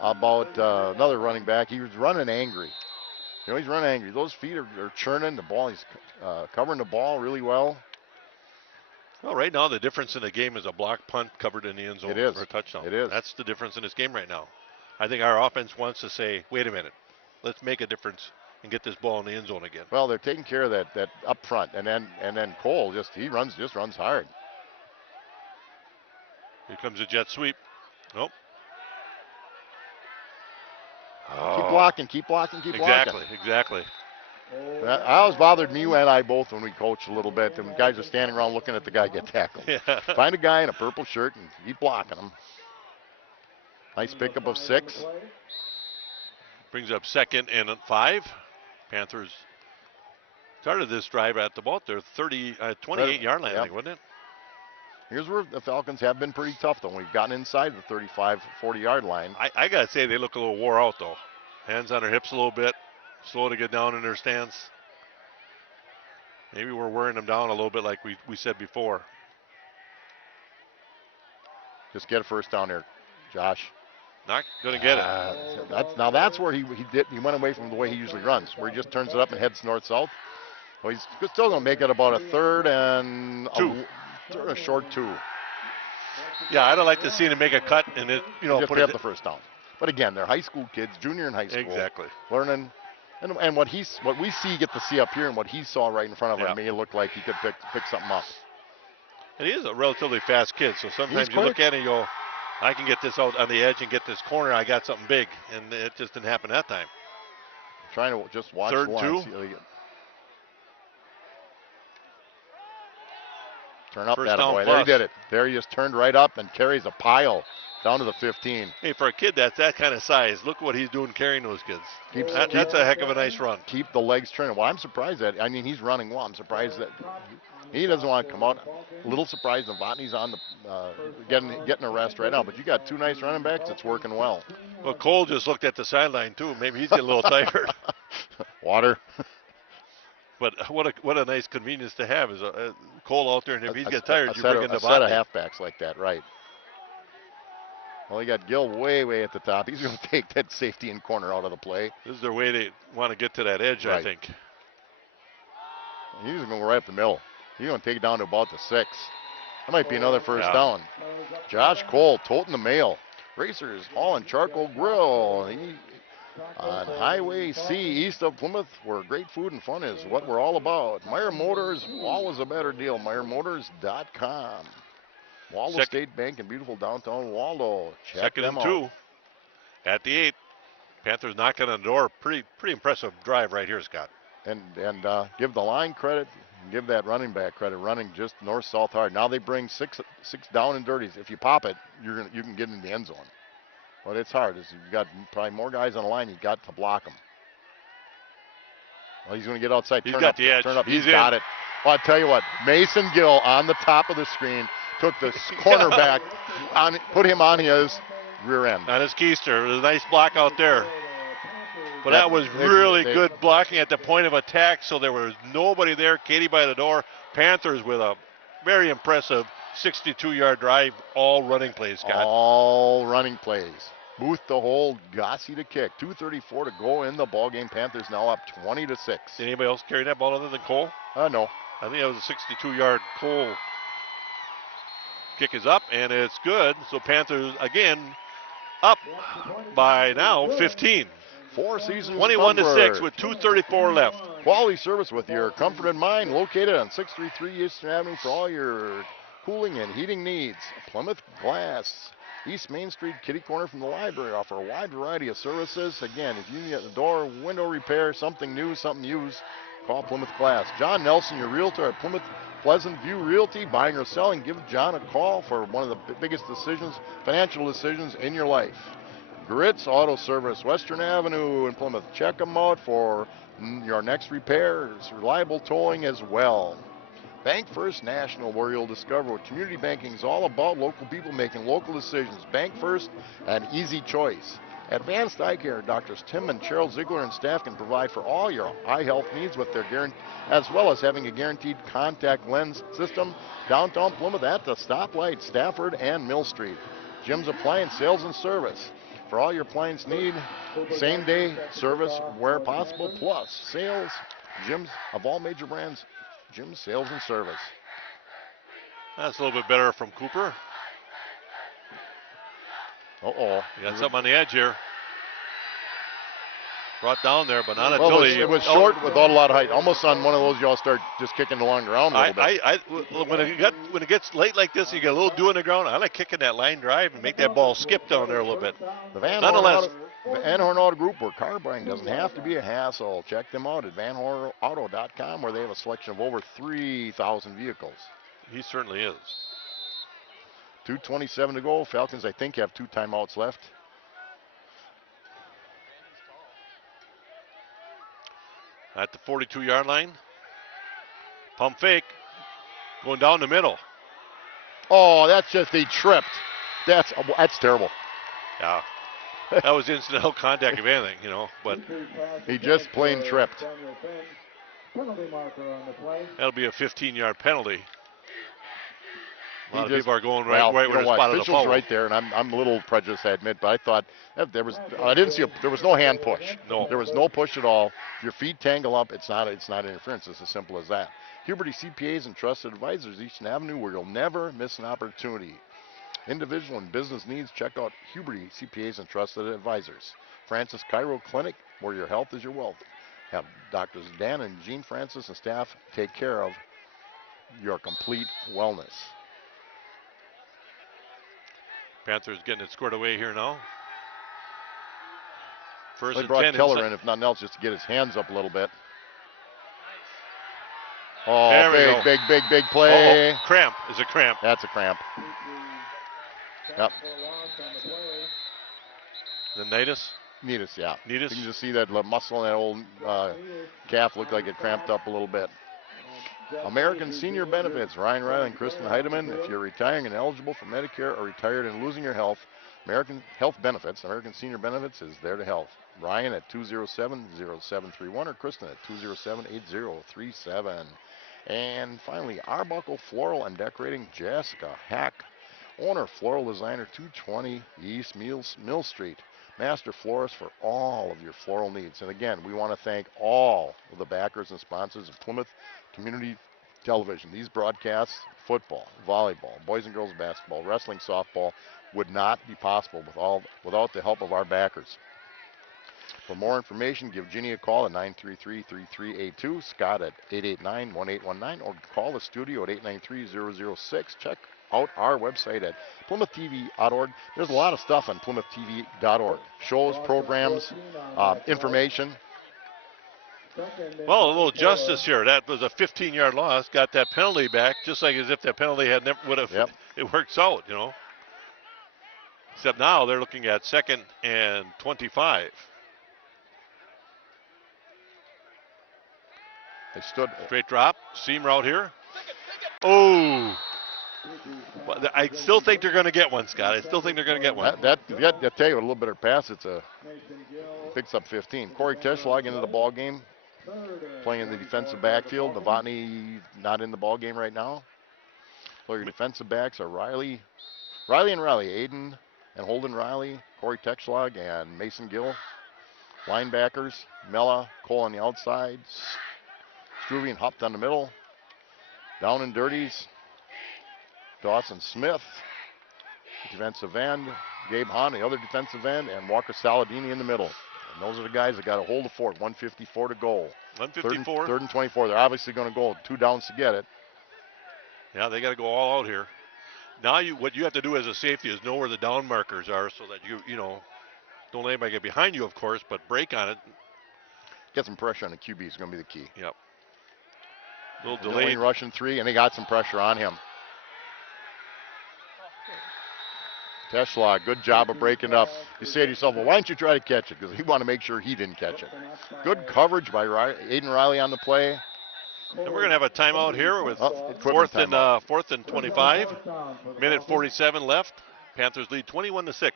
about another running back. He was running angry. You know, he's running angry. Those feet are churning the ball. He's covering the ball really well. Well, right now the difference in the game is a block punt covered in the end zone It is. for a touchdown. It is. That's the difference in this game right now. I think our offense wants to say, wait a minute, let's make a difference and get this ball in the end zone again. Well, they're taking care of that up front, and then Cole just runs hard. Here comes a jet sweep. Nope. Keep blocking, keep blocking. Exactly. That always bothered me, you and I both, when we coached a little bit. And guys are standing around looking at the guy get tackled. Yeah. Find a guy in a purple shirt and keep blocking him. Nice pickup of 6. Brings up 2nd and 5. Panthers started this drive at about their 28-yard line, I think, wasn't it? Here's where the Falcons have been pretty tough, though. We've gotten inside the 35, 40-yard line. I got to say, they look a little wore out, though. Hands on their hips a little bit, slow to get down in their stance. Maybe we're wearing them down a little bit like we said before. Just get a first down here, Josh. Not going to get it. That's where he went away from the way he usually runs, where he just turns it up and heads north-south. Well, he's still going to make it about a 3rd and 2. A short 2. Yeah, I'd like to see him make a cut and it, Just put get it the first down. But again, they're high school kids, junior in high school. Exactly. Learning. And what we get to see up here and what he saw right in front of him, may look like he could pick something up. And he is a relatively fast kid, so sometimes you look at it and you go, I can get this out on the edge and get this corner. I got something big, and it just didn't happen that time. Trying to just watch 3rd the line. 2. Turn up First that down boy. plus. There he did it. There he just turned right up and carries a pile down to the 15. Hey, for a kid that's that kind of size, look what he's doing carrying those kids. That's a heck of a nice run. Keep the legs turning. Well, I'm surprised that, he's running well. I'm surprised that he doesn't want to come out. A little surprised Novotny's on the getting a rest right now. But you got 2 nice running backs. It's working well. Well, Cole just looked at the sideline too. Maybe he's getting a little tired. Water. But what a nice convenience to have is Cole out there, and if he's get tired, you set bring in the a set of halfbacks like that, right? Well, you got Gill way at the top. He's going to take that safety and corner out of the play. This is their way they want to get to that edge, Right. I think. He's going to go right up the middle. He's going to take it down to about the 6. That might be another first down. Josh Cole toting the mail. Racers Hall and Charcoal Grill. On Highway C east of Plymouth, where great food and fun is what we're all about. Meyer Motors, always a better deal. MeyerMotors.com. Waldo State Bank in beautiful downtown Waldo. Check 2nd them and 2 out. at the 8. Panthers knocking on the door. Pretty impressive drive right here, Scott. And give the line credit, and give that running back credit, running just north-south hard. Now they bring six down and dirties. If you pop it, you can get in the end zone. But it's hard. You've got probably more guys on the line. You've got to block them. Well, he's going to get outside. He's Turn got up, the edge. Turn up. He's got in. it. Well, I'll tell you what. Mason Gill on the top of the screen took the cornerback, put him on his rear end. On his keister. There's a nice block out there. But that was really good blocking at the point of attack, so there was nobody there. Katie by the door. Panthers with a very impressive 62-yard drive, all running plays, Scott. All running plays. Booth to hold, Gossi to kick. 2:34 to go in the ball game. Panthers now up 20-6. Did anybody else carry that ball other than Cole? No. I think that was a 62-yard Cole. Kick is up, and it's good. So Panthers, again, up by now 15. 4 seasons 21-6 with 2:34 left. Quality service with your comfort in mind. Located on 633 Eastern Avenue for all your cooling and heating needs. Plymouth Glass. East Main Street, kitty corner from the library. Offer a wide variety of services. Again, if you need a door, window repair, something new, something used, call Plymouth Glass. John Nelson, your realtor at Plymouth Pleasant View Realty, buying or selling. Give John a call for one of the biggest decisions, financial decisions in your life. Gritz Auto Service, Western Avenue in Plymouth. Check them out for your next repairs, reliable towing as well. Bank First National, where you'll discover what community banking is all about, local people making local decisions. Bank First, an easy choice. Advanced Eye Care, Doctors Tim and Cheryl Ziegler and staff can provide for all your eye health needs with their as well as having a guaranteed contact lens system. Downtown Plymouth at the stoplight, Stafford and Mill Street. Jim's Appliance Sales and Service. For all your appliance need, same day service where possible, plus sales. Jim's of all major brands. Jim's Sales and Service. That's a little bit better from Cooper. Uh-oh. You got something on the edge here. Brought down there, but not Well, until it was short without a lot of height. Almost on one of those, y'all start just kicking the long ground a little bit. When it gets late like this, you get a little dew in the ground. I like kicking that line drive and make that ball skip down there a little bit. The Van Horn Auto Group, where car buying doesn't have to be a hassle. Check them out at vanhornauto.com, where they have a selection of over 3,000 vehicles. He certainly is. 2:27 to go. Falcons, I think, have 2 timeouts left. At the 42-yard line. Pump fake. Going down the middle. Oh, that's just, he tripped. That's terrible. Yeah. That was incidental contact, if anything, but he just plain tripped. That'll be a 15-yard penalty. A lot of people are going right where the spot of the official's foul. right there, and I'm a little prejudiced, I admit, but I thought there was no hand push. No. There was no push at all. If your feet tangle up, it's not interference. It's as simple as that. Huberty CPAs and trusted advisors, Eastern Avenue, where you'll never miss an opportunity. Individual and business needs, check out Huberty CPAs and trusted advisors. Francis Chiro Clinic, where your health is your wealth. Have Doctors Dan and Jean Francis and staff take care of your complete wellness. Panthers getting it squared away here now. First They and brought 10 Keller inside. in, if nothing else, just to get his hands up a little bit. Oh, There we go. big play. Oh, cramp. Is a cramp. That's a cramp. Yep. The Natus. Neatus, yeah. Neatus. You can just see that muscle in that old calf looked like it cramped up a little bit. American Senior Benefits, Ryan Riley and Kristen Heidemann. If you're retiring and eligible for Medicare or retired and losing your health, American Health Benefits, American Senior Benefits is there to help. Ryan at 207-0731 or Kristen at 207-8037. And finally, Arbuckle Floral and Decorating, Jessica Hack, owner, floral designer, 220 East Mill Street. Master florist for all of your floral needs. And again, we want to thank all of the backers and sponsors of Plymouth Community Television. These broadcasts, football, volleyball, boys and girls basketball, wrestling, softball, would not be possible without the help of our backers. For more information, give Ginny a call at 933-3382, Scott at 889-1819, or call the studio at 893-006. Check out our website at PlymouthTV.org. There's a lot of stuff on PlymouthTV.org. Shows, programs, information. Well, a little justice here. That was a 15-yard loss. Got that penalty back, just like as if that penalty had never would have. Yep. It works out, Except now they're looking at 2nd and 25. They stood. Straight drop, seam route here. Oh. Well, I still think they're going to get one, Scott. I still think they're going to get one. That I tell you, a little better pass. Picks up 15. Corey Teschlag into the ball game, playing in the defensive backfield. Novotny not in the ball game right now. So your defensive backs are Riley and Riley, Aiden and Holden Riley, Corey Teschlag and Mason Gill. Linebackers, Mella, Cole on the outside, Struve hopped on the middle. Down and dirties, Dawson Smith, defensive end, Gabe Hahn, the other defensive end, and Walker Saladini in the middle. And those are the guys that got a hold of fort. 154 to go. 154. Third and 24. They're obviously going to go 2 downs to get it. Yeah, they got to go all out here. Now what you have to do as a safety is know where the down markers are so that you don't let anybody get behind you, of course, but break on it. Get some pressure on the QB is going to be the key. Yep. A little Delaying delayed. rushing 3, and they got some pressure on him. Teschlag, good job of breaking up. You say to yourself, well, why don't you try to catch it? Because he wanted to make sure he didn't catch it. Good coverage by Aiden Riley on the play. And we're going to have a timeout here with Equipment timeout. fourth and 25. Minute 47 left. Panthers lead 21-6.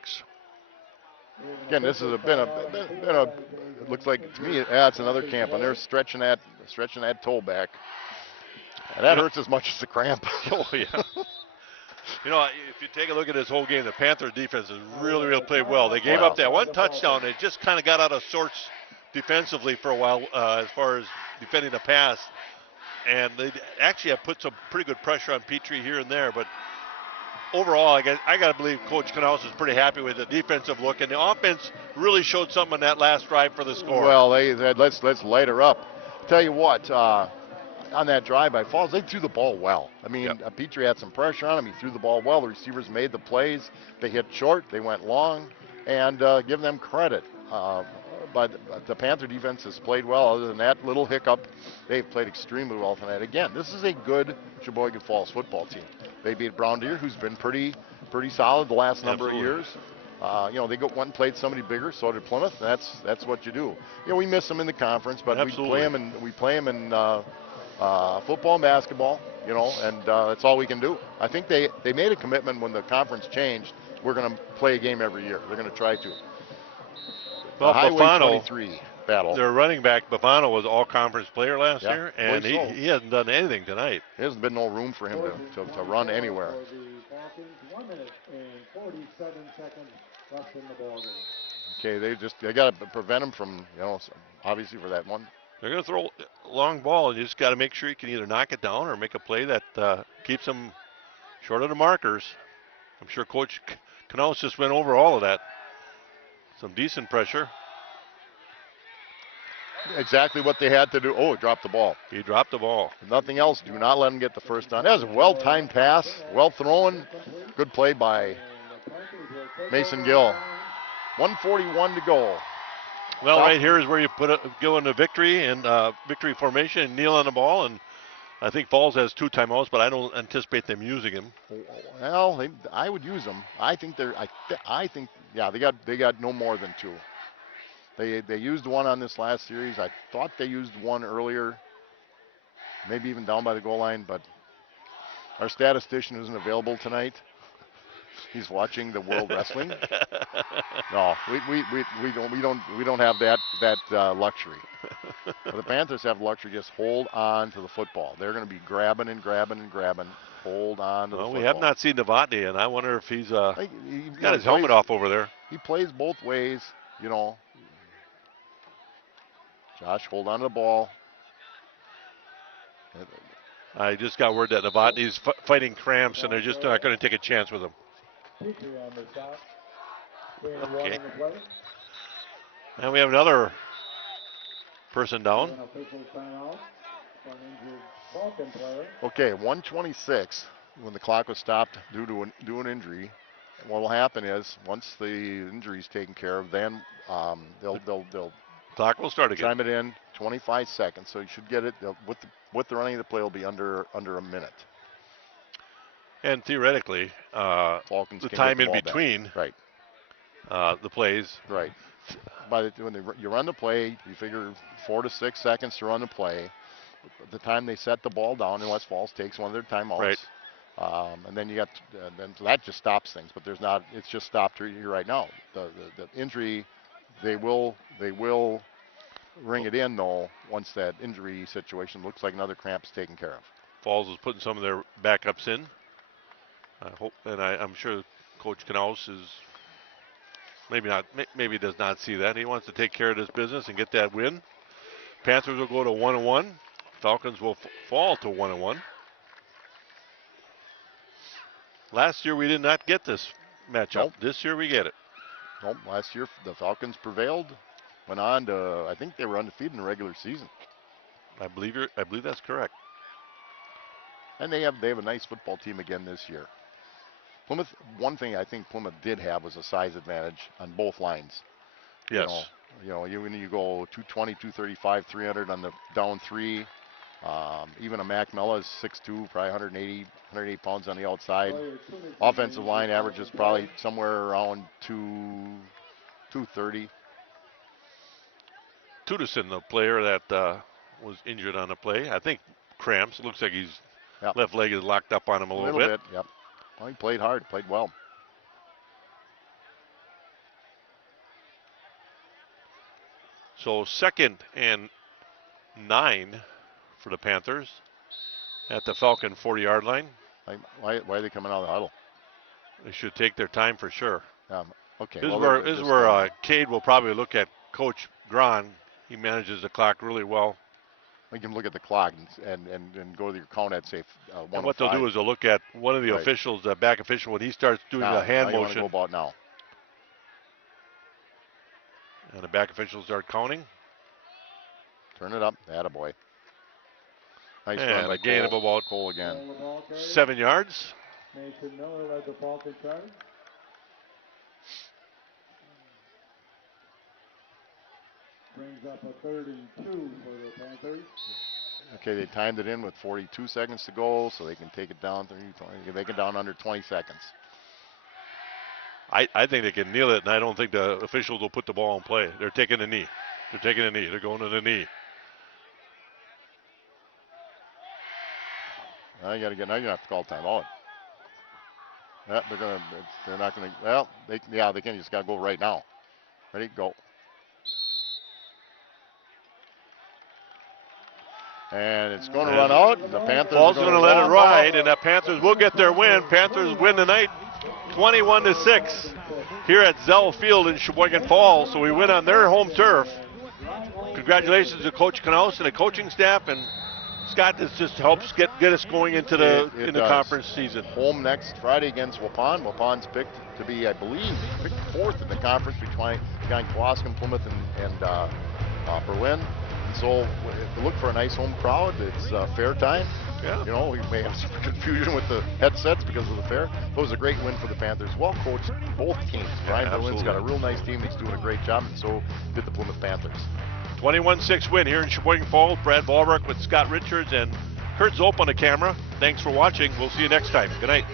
Again, this has been a it looks like to me, it's another camp, and they're stretching that toe back. And that hurts as much as the cramp. Oh, yeah. You know, if you take a look at this whole game, the Panther defense has really played well. They gave up that one touchdown. They just kind of got out of sorts defensively for a while as far as defending the pass. And they actually have put some pretty good pressure on Petrie here and there. But overall, I got to believe Coach Knaus is pretty happy with the defensive look. And the offense really showed something on that last drive for the score. Well, they said, let's light her up. Tell you what, on that drive by Falls, they threw the ball well. I mean, Petrie had some pressure on him. He threw the ball well. The receivers made the plays. They hit short. They went long. And give them credit. But the Panther defense has played well. Other than that little hiccup, they've played extremely well tonight. Again, this is a good Sheboygan Falls football team. They beat Brown Deer, who's been pretty solid the last number of years. You know, they went and played somebody bigger. So did Plymouth. That's what you do. You know, we miss them in the conference, but we play them in football and basketball. You know, and that's all we can do. I think they made a commitment when the conference changed. We're going to play a game every year. They're going to try to. Well, Highway Buffano, 23 battle. Their running back, Buffano, was all-conference player last year, and he hasn't done anything tonight. There hasn't been no room for him to run anywhere. 1 minute and 47 seconds left in the ball game. Okay, they got to prevent him from, you know, obviously for that one. They're going to throw a long ball, and you just got to make sure you can either knock it down or make a play that keeps them short of the markers. I'm sure Coach Knaus just went over all of that. Some decent pressure. Exactly what they had to do. Oh, dropped the ball. He dropped the ball. If nothing else, do not let him get the first down. That was a well-timed pass, well thrown. Good play by Mason Gill. 1:41 to go. Well, right here is where you go into victory and victory formation and kneel on the ball. And I think Falls has 2 timeouts, but I don't anticipate them using him. Well, I would use them. I think they got no more than 2. They used one on this last series. I thought they used one earlier, maybe even down by the goal line. But our statistician isn't available tonight. He's watching the World Wrestling. No, we don't have that luxury. The Panthers have luxury. Just hold on to the football. They're going to be grabbing and grabbing and grabbing. Hold on to the football. We have not seen Novotny, and I wonder if he's got his helmet off over there. He plays both ways, you know. Josh, hold on to the ball. I just got word that Novotny's fighting cramps, and they're just not going to take a chance with him. Okay. And we have another person down. Okay, 1:26 when the clock was stopped due to an injury. What will happen is once the injury is taken care of, then they'll clock will start again. Time it in 25 seconds, so you should get it with the running of the play will be under a minute. And theoretically, the time in between the plays. Right. When you run the play, you figure 4 to 6 seconds to run the play. The time they set the ball down, unless Falls takes one of their timeouts. Right. And then you got, so that just stops things. But there's not. It's just stopped here right now. The injury, they will ring it in though once that injury situation looks like another cramp's taken care of. Falls is putting some of their backups in. I hope, and I'm sure Coach Knaus is maybe does not see that. He wants to take care of this business and get that win. Panthers will go to 1-1. Falcons will fall to 1-1. Last year we did not get this matchup. Nope. This year we get it. Nope. Last year the Falcons prevailed. Went on to, I think they were undefeated in the regular season. I believe that's correct. And they have a nice football team again this year. Plymouth, one thing I think Plymouth did have was a size advantage on both lines. Yes. When you go 220, 235, 300 on the down 3, Even a Mac Mella is 6'2", probably 180 pounds on the outside. Offensive line averages probably somewhere around 230. Tudison, the player that was injured on the play, I think cramps. It looks like his left leg is locked up on him a little bit. Yep. Well, he played hard, played well. So 2nd and 9 for the Panthers at the Falcon 40-yard line. Why are they coming out of the huddle? They should take their time for sure. Okay. This is where Cade will probably look at Coach Grahn. He manages the clock really well. We can look at the clock and go to your count at, say, 105. And what they'll do is they'll look at one of the officials, the back official, when he starts doing the hand motion. motion. Go about now. And the back officials start counting. Turn it up. Attaboy. Nice and run. a gain of about Cole again. 7 yards. Mason Miller led the Falcon charge. Brings up a 3rd and 2 for the Panthers. Okay, they timed it in with 42 seconds to go, so they can take it down. They make it down under 20 seconds. I think they can kneel it, and I don't think the officials will put the ball in play. They're taking a knee. They're going to the knee. Now you're gonna have to call timeout. Yeah, they're not gonna. Well, they can. Just gotta go right now. Ready, go. And it's going to run out. The Panthers Paul's are going to let it ride, and the Panthers will get their win. Panthers win tonight, 21-6, here at Zell Field in Sheboygan Falls. So we win on their home turf. Congratulations to Coach Knaus and the coaching staff, and Scott, this just helps get us going into the conference season. Home next Friday against Waupun. Waupun's picked to be, I believe, picked 4th in the conference behind Kewaskum, Plymouth, and Berlin. So if you look for a nice home crowd, it's fair time. Yeah. You know, we may have some confusion with the headsets because of the fair. It was a great win for the Panthers. Well coached, both teams. Brian Berlin's got a real nice team. He's doing a great job, and so did the Plymouth Panthers. 21-6 win here in Sheboygan Falls. Brad Ballrock with Scott Richards and Kurt Zope on the camera. Thanks for watching. We'll see you next time. Good night.